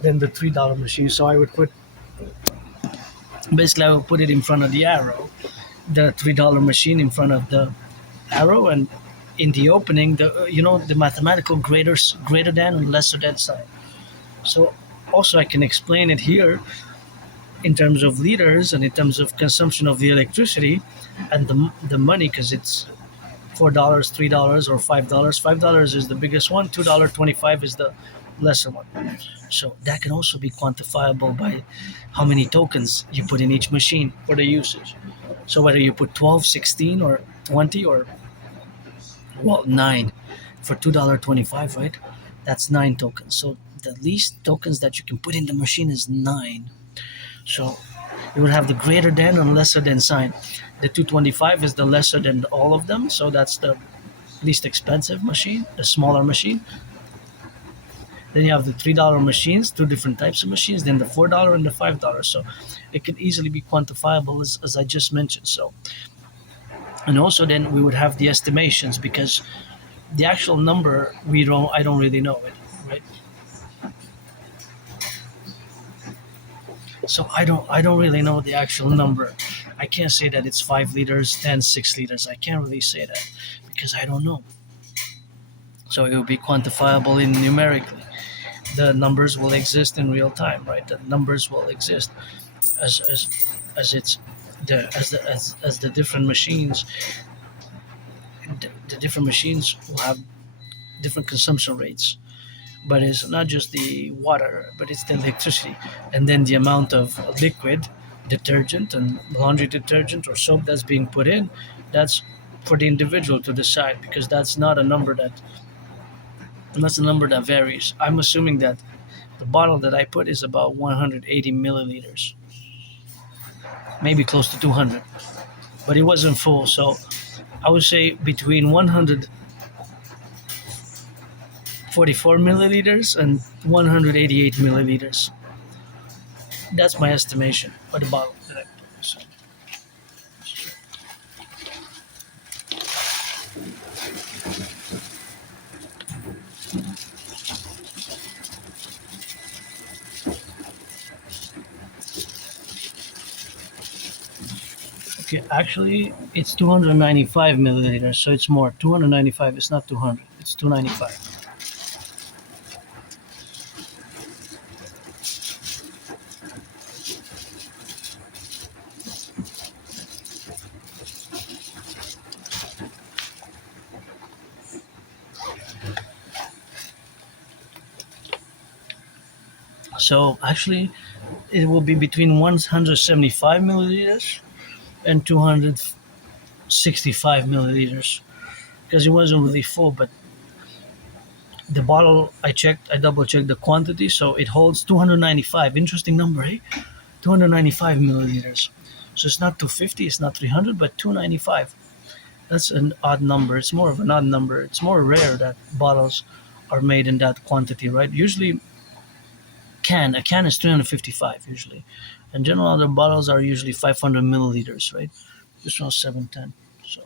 than the $3 machine. So I would put it in front of the arrow, the $3 machine in front of the arrow, and in the opening, the mathematical greater than and lesser than sign. So also I can explain it here in terms of liters and in terms of consumption of the electricity and the money, because it's $4, $3, or $5. $5 is the biggest one. $2.25 is the lesser one. So that can also be quantifiable by how many tokens you put in each machine for the usage. So whether you put 12, 16, or 20, or 9 for $2.25, right? That's 9 tokens. So the least tokens that you can put in the machine is 9. So you would have the greater than and lesser than sign. The 225 is the lesser than all of them, so that's the least expensive machine, the smaller machine. Then you have the $3 machines, two different types of machines, then the $4 and the $5. So it could easily be quantifiable, as I just mentioned. So, and also then we would have the estimations, because the actual number I don't really know it, right? So I don't really know the actual number. I can't say that it's 5 liters, 10, 6 liters. I can't really say that because I don't know. So it will be quantifiable in numerically. The numbers will exist in real time, right? The numbers will exist as it's as the different machines. The different machines will have different consumption rates. But it's not just the water, but it's the electricity, and then the amount of liquid detergent and laundry detergent or soap that's being put in. That's for the individual to decide, because that's not a number that And that's a number that varies. I'm assuming that the bottle that I put is about 180 milliliters, maybe close to 200, but it wasn't full. So I would say between 144 milliliters and 188 milliliters. That's my estimation for the bottle that I put. So, okay, actually, it's 295 milliliters, so it's more. 295 is not 200, it's 295. So actually, it will be between 175 milliliters and 265 milliliters because it wasn't really full. But the bottle, I double checked the quantity, so it holds 295. Interesting number, eh? 295 milliliters. So it's not 250, it's not 300, but 295. That's an odd number. It's more of an odd number. It's more rare that bottles are made in that quantity, right? Usually, a can is 355 usually, and general other bottles are usually 500 milliliters, right? This one's 710. So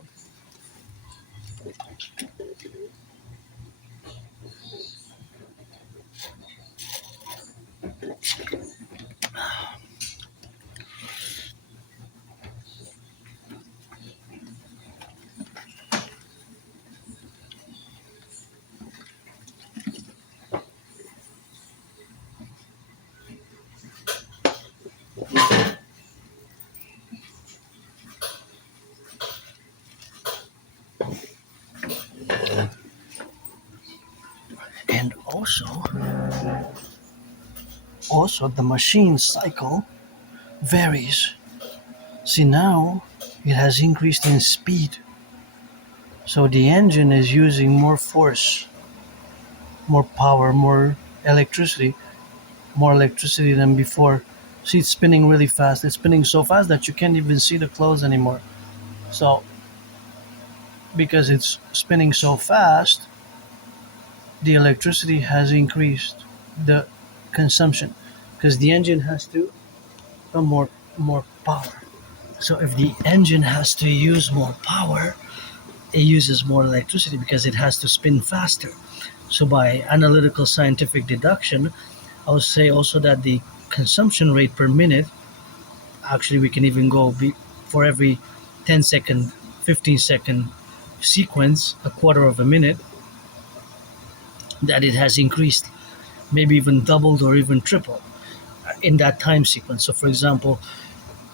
and also the machine cycle varies. See, now it has increased in speed, so the engine is using more force, more power, more electricity than before. See, it's spinning really fast. It's spinning so fast that you can't even see the clothes anymore. So because it's spinning so fast, the electricity has increased the consumption because the engine has to put more power. So if the engine has to use more power, it uses more electricity because it has to spin faster. So by analytical scientific deduction, I would say also that the consumption rate per minute, actually we can even go for every 10-second, 15-second sequence, a quarter of a minute, that it has increased, maybe even doubled or even tripled in that time sequence. So for example,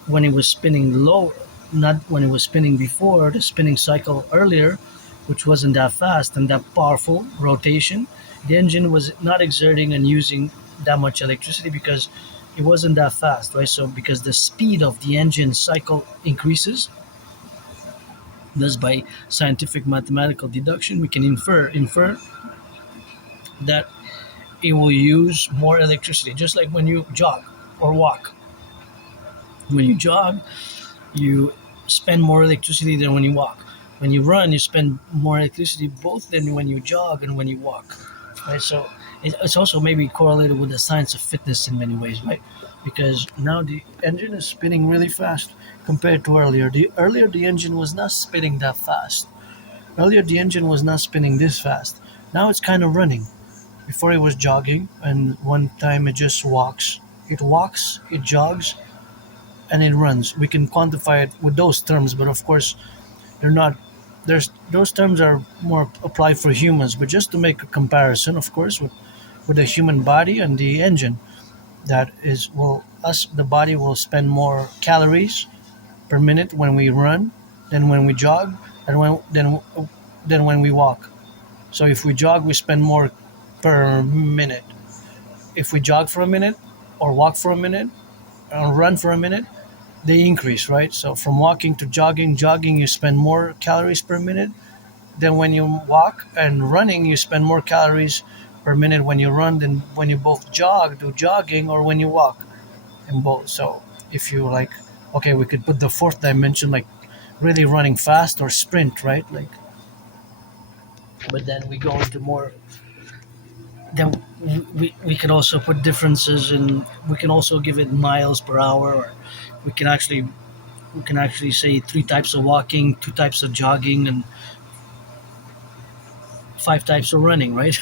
when it was spinning low, not when it was spinning before, the spinning cycle earlier, which wasn't that fast and that powerful rotation, the engine was not exerting and using that much electricity because it wasn't that fast, right? So because the speed of the engine cycle increases, thus by scientific mathematical deduction, we can infer that it will use more electricity, just like when you jog or walk. When you jog, you spend more electricity than when you walk. When you run, you spend more electricity both than when you jog and when you walk, right? So it's also maybe correlated with the science of fitness in many ways, right? Because now the engine is spinning really fast compared to earlier. Earlier the engine was not spinning that fast. Earlier the engine was not spinning this fast. Now it's kind of running. Before it was jogging, and one time it just walks. It walks, it jogs, and it runs. We can quantify it with those terms, but of course, they're not. There's those terms are more applied for humans, but just to make a comparison, of course, with the human body and the engine, that is, well, us the body will spend more calories per minute when we run than when we jog, and than when we walk. So if we jog, we spend more per minute. If we jog for a minute, or walk for a minute, or run for a minute, they increase, right? So from walking to jogging, you spend more calories per minute Then when you walk and running, you spend more calories per minute when you run than when you both do jogging, or when you walk in both. So if you like, okay, we could put the fourth dimension, like really running fast or sprint, right? Like, but then we go into more. Then we can also put differences in. We can also give it miles per hour, or we can actually we can actually say three types of walking, two types of jogging, and five types of running, right?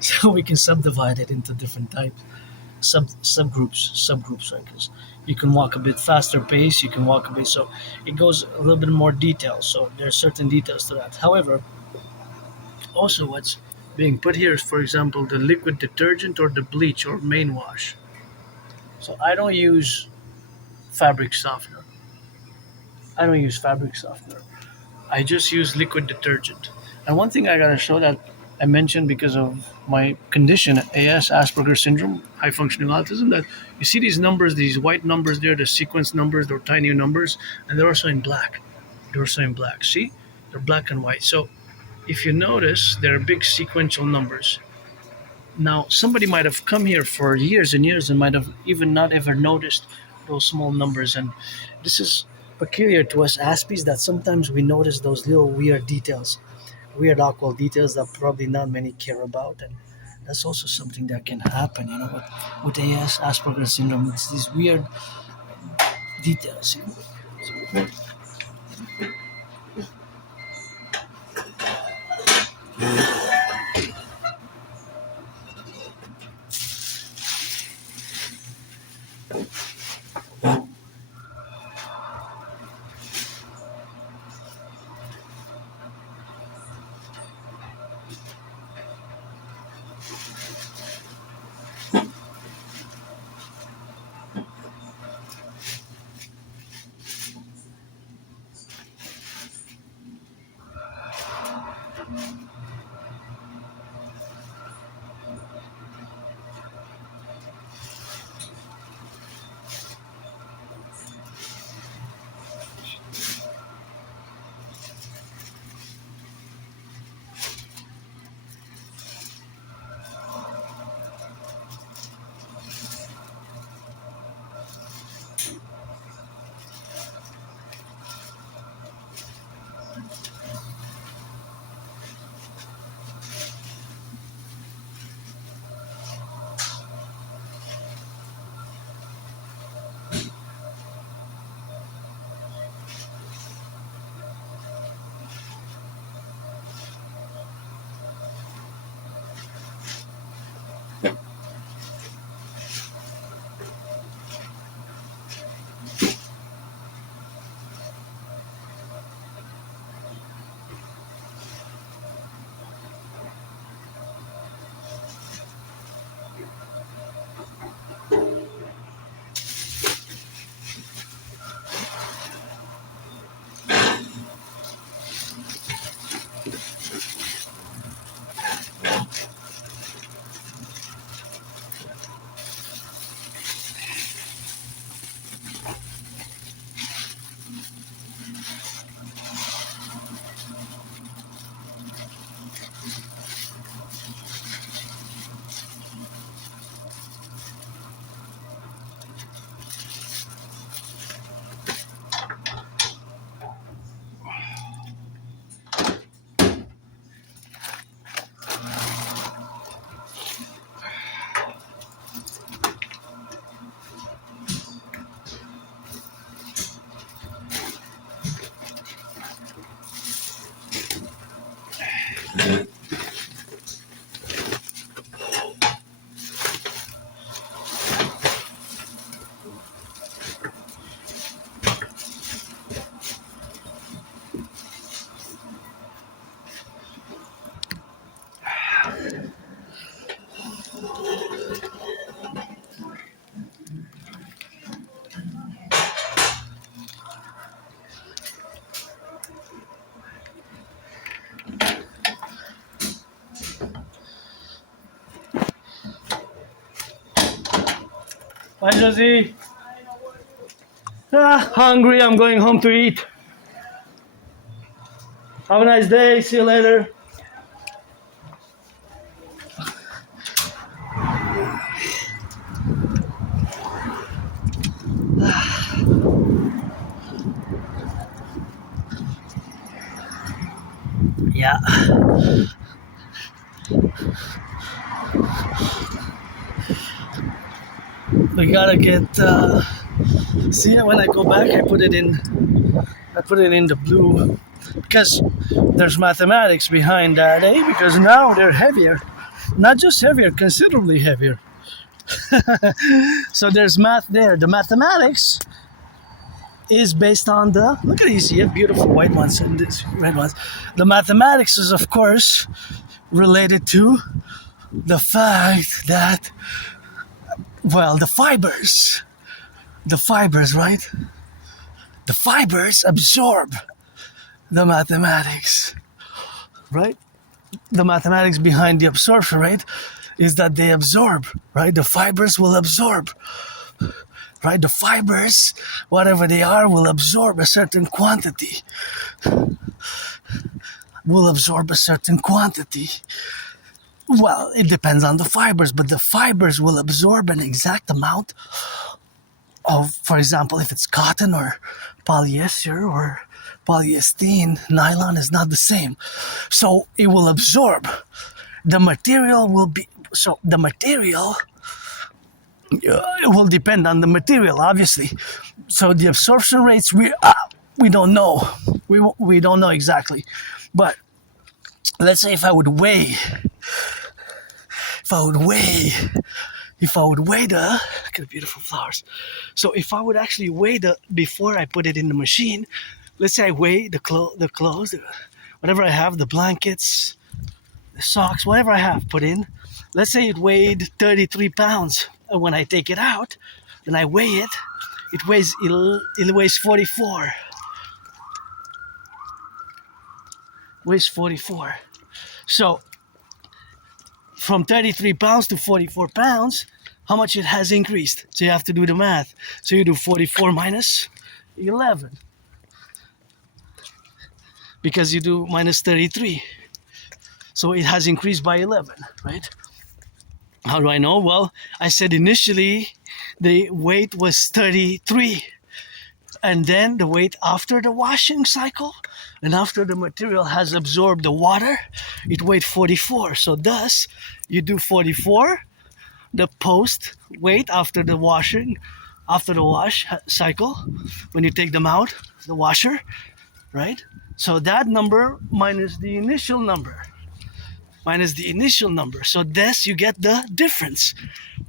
So we can subdivide it into different types, subgroups, right? Because you can walk a bit faster pace, you can walk a bit, so it goes a little bit more detail. So there are certain details to that. However, also what's being put here is, for example, the liquid detergent or the bleach or main wash. So fabric softener. I don't use fabric softener. I just use liquid detergent. And one thing I gotta show that I mentioned because of my condition, AS, Asperger's syndrome, high functioning autism, that you see these numbers, these white numbers there, the sequence numbers, they're tiny numbers, and they're also in black. They're also in black. See? They're black and white. So if you notice, they're big sequential numbers. Now, somebody might have come here for years and years and might have even not ever noticed those small numbers. And this is peculiar to us Aspies, that sometimes we notice those little weird details, weird awkward details that probably not many care about. And that's also something that can happen, with AS, Asperger's syndrome. It's these weird details. Hi, Josie. Hungry. I'm going home to eat. Have a nice day. See you later. Yeah. We gotta get. See, when I go back, I put it in the blue because there's mathematics behind that, eh? Because now they're heavier, not just heavier, considerably heavier. So there's math there. The mathematics is based on the, look at these, you have beautiful white ones and these red ones. The mathematics is of course related to the fact that, well, the fibers, right? The fibers absorb the mathematics, right? The mathematics behind the absorption rate is that they absorb, right? The fibers will absorb, right? The fibers, whatever they are, will absorb a certain quantity. Will absorb a certain quantity. Well, it depends on the fibers, but the fibers will absorb an exact amount of, for example, if it's cotton or polyester or polyester, nylon is not the same. So it will absorb. The material will be, so the material, it will depend on the material, obviously. So the absorption rates, we don't know. We don't know exactly. But let's say if I would weigh the, look at the beautiful flowers. So if I would actually weigh the, before I put it in the machine, let's say I weigh the clothes, whatever I have, the blankets, the socks, whatever I have put in. Let's say it weighed 33 pounds. And when I take it out and I weigh it, it weighs 44. Weighs 44. So from 33 pounds to 44 pounds, how much it has increased? So you have to do the math. So you do 44 minus 11. Because you do minus 33. So it has increased by 11, right? How do I know? Well, I said initially the weight was 33. And then the weight after the washing cycle and after the material has absorbed the water, it weighed 44. So thus, you do 44, the post weight after the wash cycle, when you take them out, the washer, right? So that number minus the initial number. So thus you get the difference,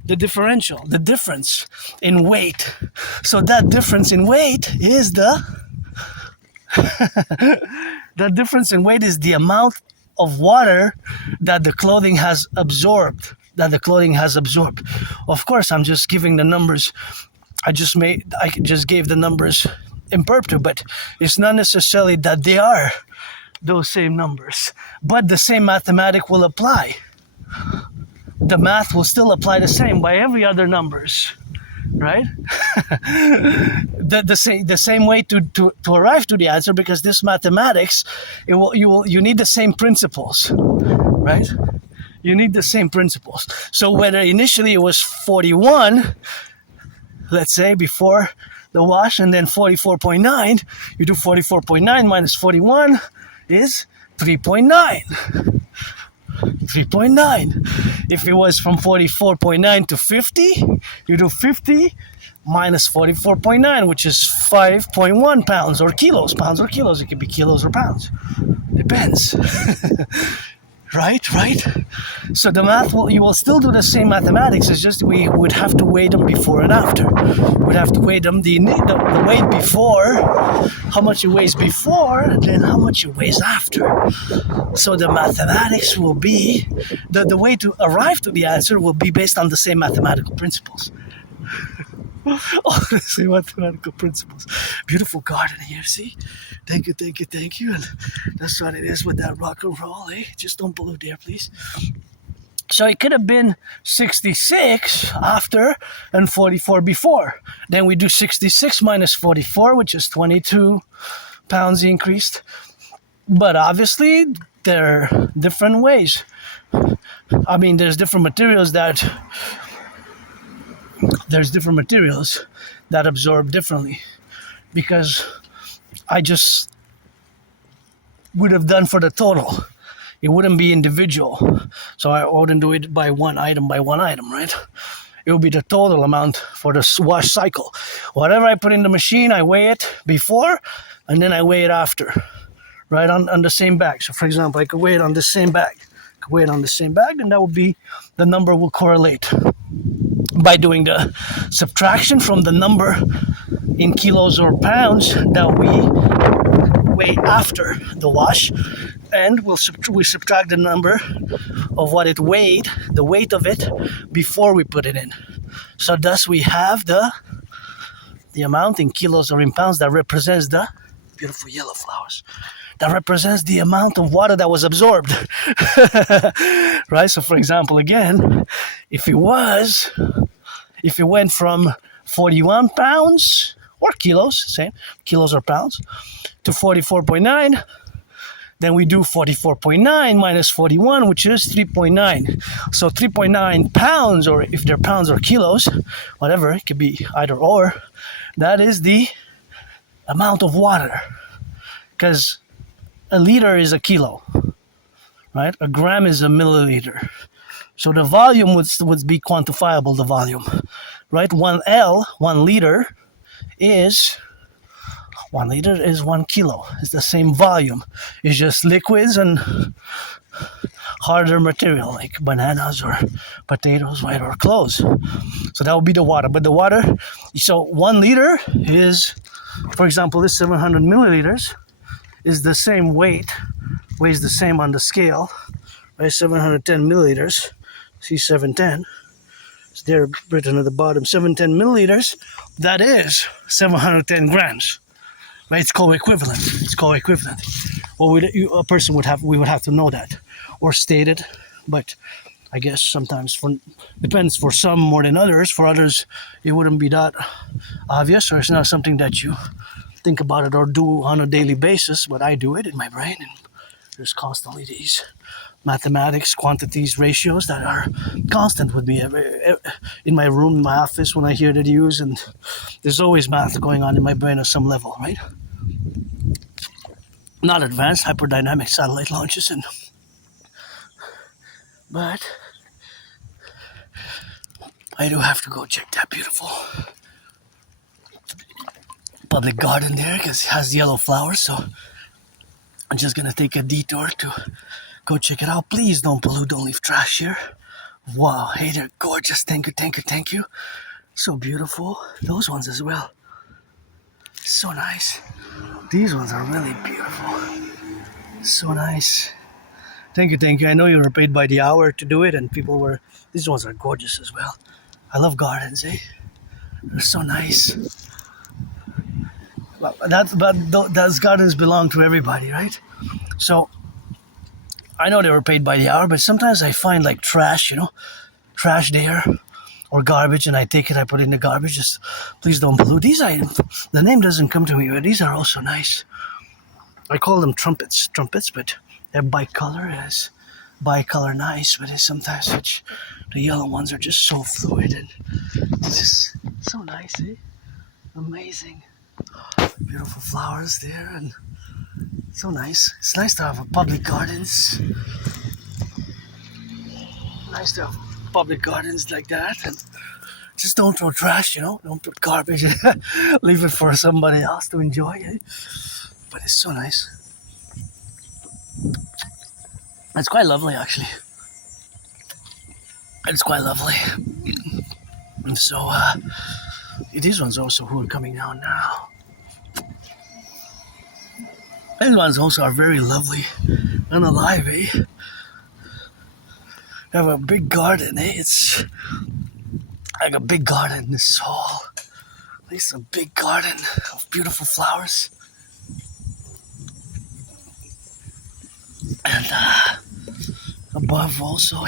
the differential, the difference in weight. So that difference in weight is the difference in weight is the amount of water that the clothing has absorbed. Of course, I'm just giving the numbers. I just gave the numbers in perpetuity, but it's not necessarily that they are those same numbers, but the same mathematic will apply. The math will still apply the same by every other numbers, right? the same way to arrive to the answer, because this mathematics, you need the same principles, right? You need the same principles. So whether initially it was 41, let's say before the wash, and then 44.9, you do 44.9 minus 41 is 3.9. 3.9. If it was from 44.9 to 50, you do 50 minus 44.9, which is 5.1 pounds or kilos. Pounds or kilos. It could be kilos or pounds. Depends. Right? So the math you will still do the same mathematics. It's just we would have to weigh them before and after. We'd have to weigh them the weight before, how much it weighs before, and then how much it weighs after. So the mathematics will be, the way to arrive to the answer will be based on the same mathematical principles. All the same mathematical principles. Beautiful garden here, see? Thank you. And that's what it is with that rock and roll, eh? Just don't pollute there, please. So it could have been 66 after and 44 before. Then we do 66 minus 44, which is 22 pounds increased. But obviously, there are different ways. I mean, there's different materials that absorb differently, because I just would have done for the total. It wouldn't be individual. So I wouldn't do it by one item, right? It will be the total amount for the wash cycle. Whatever I put in the machine, I weigh it before and then I weigh it after, right, on the same bag. So for example, I could weigh it on the same bag. And that would be, the number will correlate by doing the subtraction from the number in kilos or pounds that we weigh after the wash, and we subtract the number of what it weighed, the weight of it, before we put it in. So thus we have the amount in kilos or in pounds that represents the beautiful yellow flowers. That represents the amount of water that was absorbed. Right? So for example, again, if it went from 41 pounds or kilos, same, kilos or pounds, to 44.9, then we do 44.9 minus 41, which is 3.9. So 3.9 pounds, or if they're pounds or kilos, whatever, it could be either or, that is the amount of water. Because a liter is a kilo, right? A gram is a milliliter. So the volume would be quantifiable, the volume, right? 1 liter is 1 kilo. It's the same volume. It's just liquids and harder material like bananas or potatoes, right, or clothes. So that would be the water. But the water, so 1 liter is, for example, this 700 milliliters is the same weight, weighs the same on the scale, right? 710 milliliters. See 710. It's there written at the bottom. 710 milliliters. That is 710 grams. Right? It's co-equivalent. Well, we would have to know that or state it. But I guess sometimes depends for some more than others. For others, it wouldn't be that obvious, or it's not something that you think about it or do on a daily basis. But I do it in my brain, and there's constantly these mathematics, quantities, ratios that are constant with me in my room, in my office, when I hear that used, and there's always math going on in my brain at some level, right? Not advanced hyperdynamic satellite launches, but I do have to go check that beautiful public garden there, because it has yellow flowers. So I'm just gonna take a detour to go check it out. Please don't pollute, don't leave trash here. Wow, hey, they're gorgeous. Thank you. So beautiful. Those ones as well. So nice. These ones are really beautiful. So nice. Thank you. I know you were paid by the hour to do it, and these ones are gorgeous as well. I love gardens, eh? They're so nice. But those gardens belong to everybody, right? So I know they were paid by the hour, but sometimes I find like trash there, or garbage, and I take it, I put it in the garbage. Just please don't pollute. These items, the name doesn't come to me, but these are also nice. I call them trumpets, but they're bicolor. Yes, bicolor nice, but sometimes the yellow ones are just so fluid, and it's just so nice, eh? Amazing. Beautiful flowers there, and so nice. It's nice to have a public gardens. Nice to have public gardens like that, and just don't throw trash, don't put garbage. Leave it for somebody else to enjoy, eh? But it's so nice. It's quite lovely, actually. It's quite lovely. And so these ones also who are coming down now. These ones also are very lovely and alive, eh? They have a big garden, eh? It's like a big garden, this hall. It's a big garden of beautiful flowers. And above also,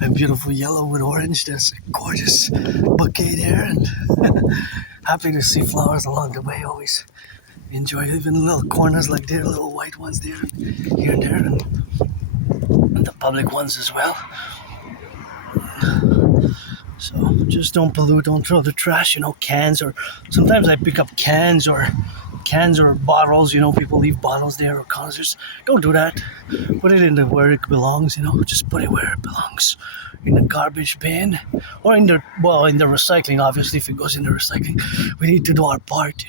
a beautiful yellow with orange. There's a gorgeous bouquet there, and happy to see flowers along the way always. Enjoy even little corners like there, little white ones there, here and there, and the public ones as well. So just don't pollute, don't throw the trash, cans, or sometimes I pick up cans or bottles, people leave bottles there or concerts. Don't do that. Put it in where it belongs, just put it where it belongs. In the garbage bin or in the recycling, obviously. If it goes in the recycling, we need to do our part,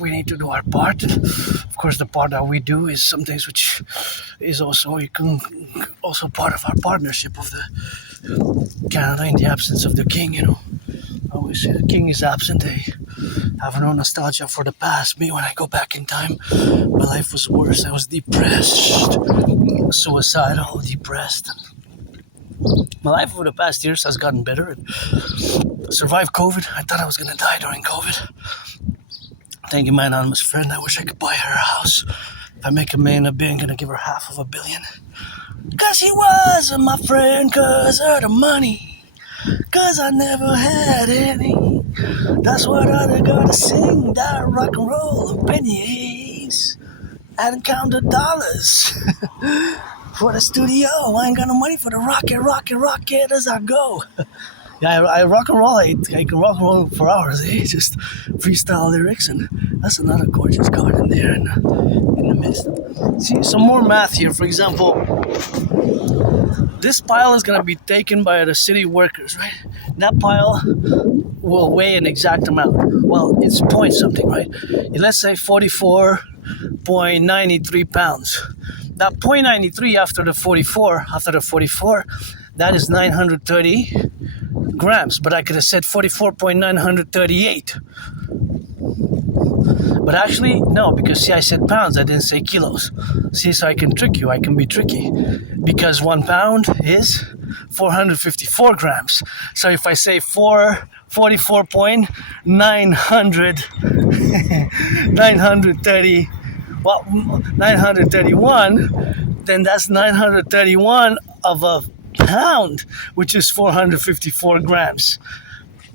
we need to do our part. Of course, the part that we do is some things which is also part of our partnership of the Canada in the absence of the king. I always say the king is absent. They have no nostalgia for the past. Me, when I go back in time, my life was worse. I was depressed, suicidal, depressed. My life over the past years has gotten better. I survived COVID. I thought I was going to die during COVID. Thank you, my anonymous friend. I wish I could buy her a house. If I make $1 million, I'm gonna give her $500 million. Cause he wasn't my friend, cause of the money. Cause I never had any. That's what I gotta sing, that rock and roll and pennies. I didn't count the dollars for the studio. I ain't got no money for the rocket as I go. Yeah, I rock and roll. I can rock and roll for hours, Just freestyle lyrics, and that's another gorgeous garden there in the midst. See, some more math here. For example, this pile is going to be taken by the city workers, right? That pile will weigh an exact amount. Well, it's point something, right? Let's say 44.93 pounds. That 0.93 after the 44, that is 930 grams, but I could have said 44.938. But actually, no, because see, I said pounds, I didn't say kilos. See, so I can trick you, I can be tricky. Because 1 pound is 454 grams. So if I say 931, then that's 931 of a pound, which is 454 grams.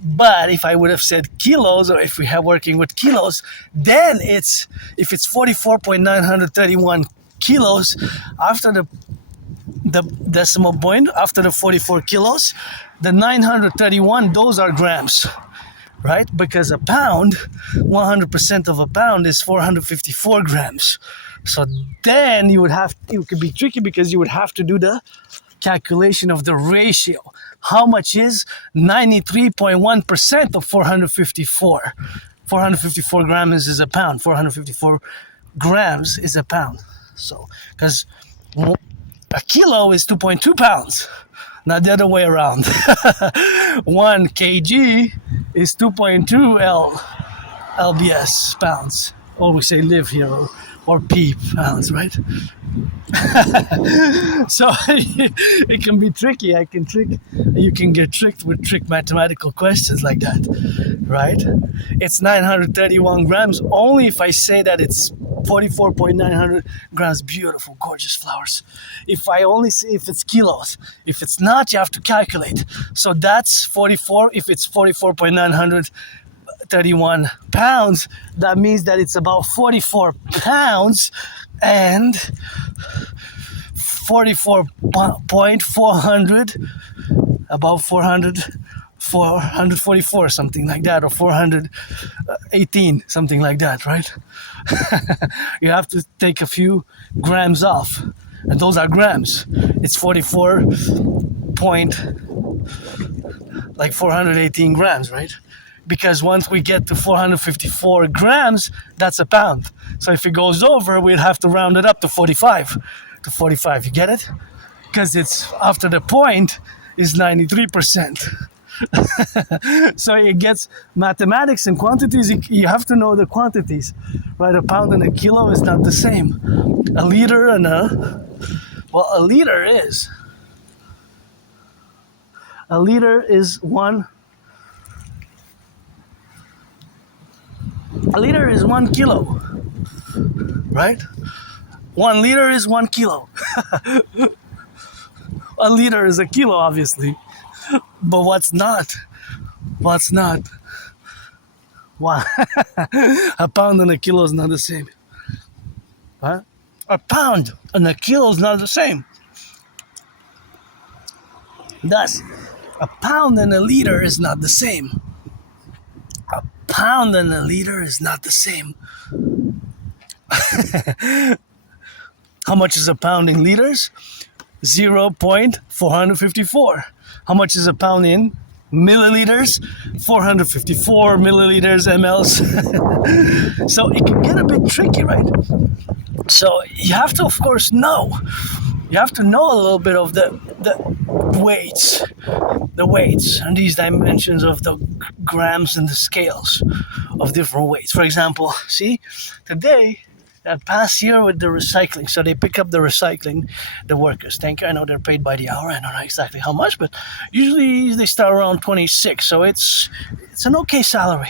But if I would have said kilos, or if we have working with kilos, then if it's 44.931 kilos after the decimal point, after the 44 kilos, the 931, those are grams, right? Because a pound, 100% of a pound is 454 grams. So then it could be tricky, because you would have to do the calculation of the ratio. How much is 93.1% of 454? 454 grams is a pound. 454 grams is a pound. So, because a kilo is 2.2 pounds, not the other way around. 1 kg is 2.2 lbs pounds. Or we say live here, or p pounds, right? So it can be tricky. You can get tricked with trick mathematical questions like that, right? It's 931 grams only if I say that it's 44.900 grams. Beautiful, gorgeous flowers. If I only say if it's kilos, if it's not, you have to calculate. So that's 44. If it's 44.931 pounds, that means that it's about 44 pounds and 44.400, about 444, something like that, or 418, something like that, right? You have to take a few grams off, and those are grams. It's 418 grams, right? Because once we get to 454 grams, that's a pound. So if it goes over, we'd have to round it up to 45. You get it? Because it's after the point is 93%. So it gets mathematics and quantities. You have to know the quantities, right? A pound and a kilo is not the same. A liter and a liter is 1. A liter is 1 kilo, right? 1 liter is 1 kilo. A liter is a kilo, obviously. But what's not? Wow. A pound and a kilo is not the same. Huh? A pound and a kilo is not the same. Thus, a pound and a liter is not the same. A pound and a liter is not the same. How much is a pound in liters? 0.454. How much is a pound in milliliters? 454 milliliters mLs. So it can get a bit tricky, right? So you have to, of course, know. You have to know a little bit of the weights and these dimensions of the grams and the scales of different weights. For example, see, today, that past year with the recycling, so they pick up the recycling, the workers. Thank you. I know they're paid by the hour. I don't know exactly how much, but usually they start around 26. So it's an okay salary.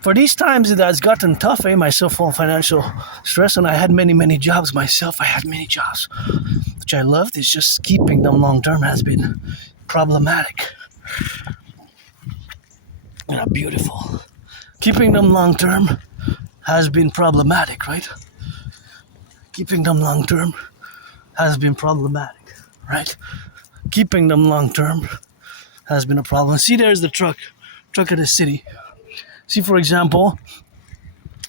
For these times it has gotten tough, myself full financial stress, and I had many jobs myself. I had many jobs, which I loved. It's just keeping them long term has been problematic. Beautiful. Keeping them long term has been problematic, right? Keeping them long term has been problematic, right? Keeping them long term has been a problem. See, there's the truck of the city. See, for example,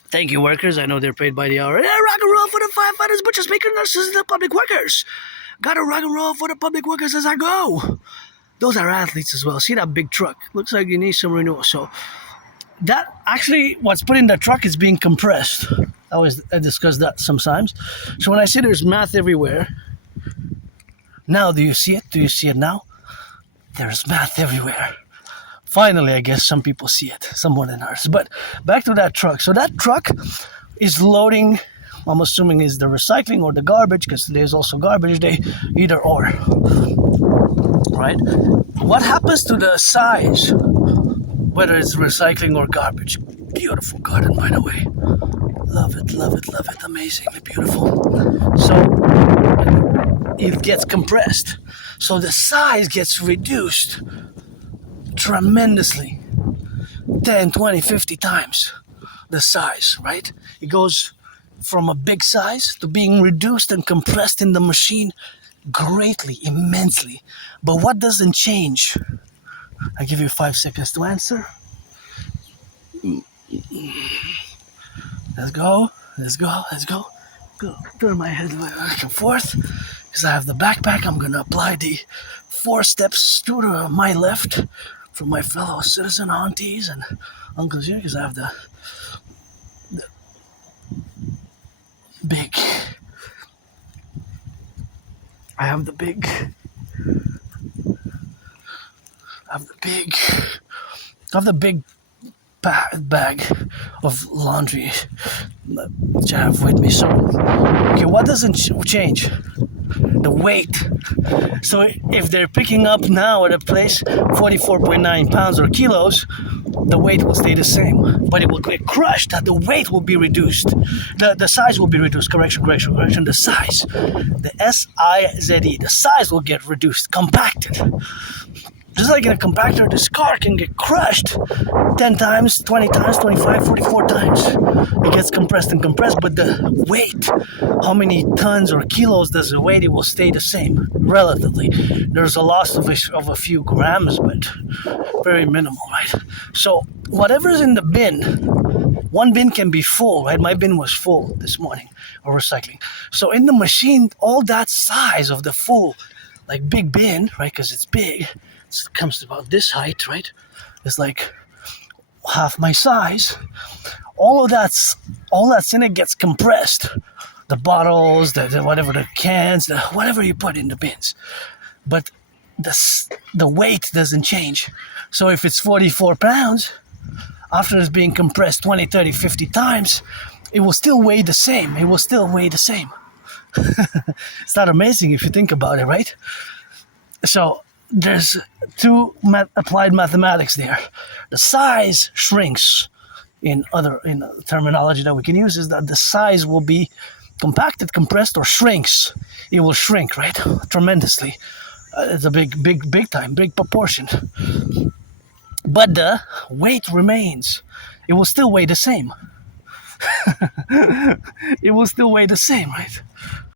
thank you, workers. I know they're paid by the hour. Yeah, rock and roll for the firefighters, butchers, bakers, nurses, and the public workers. Gotta rock and roll for the public workers as I go. Those are athletes as well. See that big truck? Looks like you need some renewal. So that actually, what's put in the truck is being compressed. I discuss that sometimes. So when I say there's math everywhere, now do you see it? Do you see it now? There's math everywhere. Finally, I guess some people see it, some more than others. But back to that truck. So that truck is loading, I'm assuming is the recycling or the garbage, because there's also garbage day, either or. Right? What happens to the size, whether it's recycling or garbage? Beautiful garden, by the way. Love it. Amazingly beautiful. So it gets compressed. So the size gets reduced tremendously. 10, 20, 50 times the size, right? It goes from a big size to being reduced and compressed in the machine greatly, immensely. But what doesn't change? I give you 5 seconds to answer. Let's go. Go. Turn my head back and forth because I have the backpack. I'm going to apply the 4 steps to my left from my fellow citizen aunties and uncles here, because I have the big bag of laundry which I have with me. So, okay, what doesn't change? The weight. So if they're picking up now at a place 44.9 pounds or kilos, the weight will stay the same, but it will get crushed. The weight will be reduced. The size will be reduced. Correction. The size. The S-I-Z-E. The size will get reduced, compacted. Just like in a compactor, this car can get crushed 10 times, 20 times, 25, 44 times. It gets compressed, but the weight, how many tons or kilos does it weigh, it will stay the same, relatively. There's a loss of a few grams, but very minimal, right? So whatever's in the bin, one bin can be full, right? My bin was full this morning of recycling. So in the machine, all that size of the full, like big bin, right? Because it's big. It comes to about this height, right? It's like half my size. All that's in it gets compressed. The bottles, the whatever, the cans, whatever you put in the bins. But the weight doesn't change. So if it's 44 pounds, after it's being compressed 20, 30, 50 times, it will still weigh the same. It's not amazing if you think about it, right? So there's 2 applied mathematics there. The size shrinks. In terminology that we can use is that the size will be compacted, compressed, or shrinks. It will shrink, right? Tremendously. It's a big time, big proportion. but the weight remains. It will still weigh the same. It will still weigh the same, right?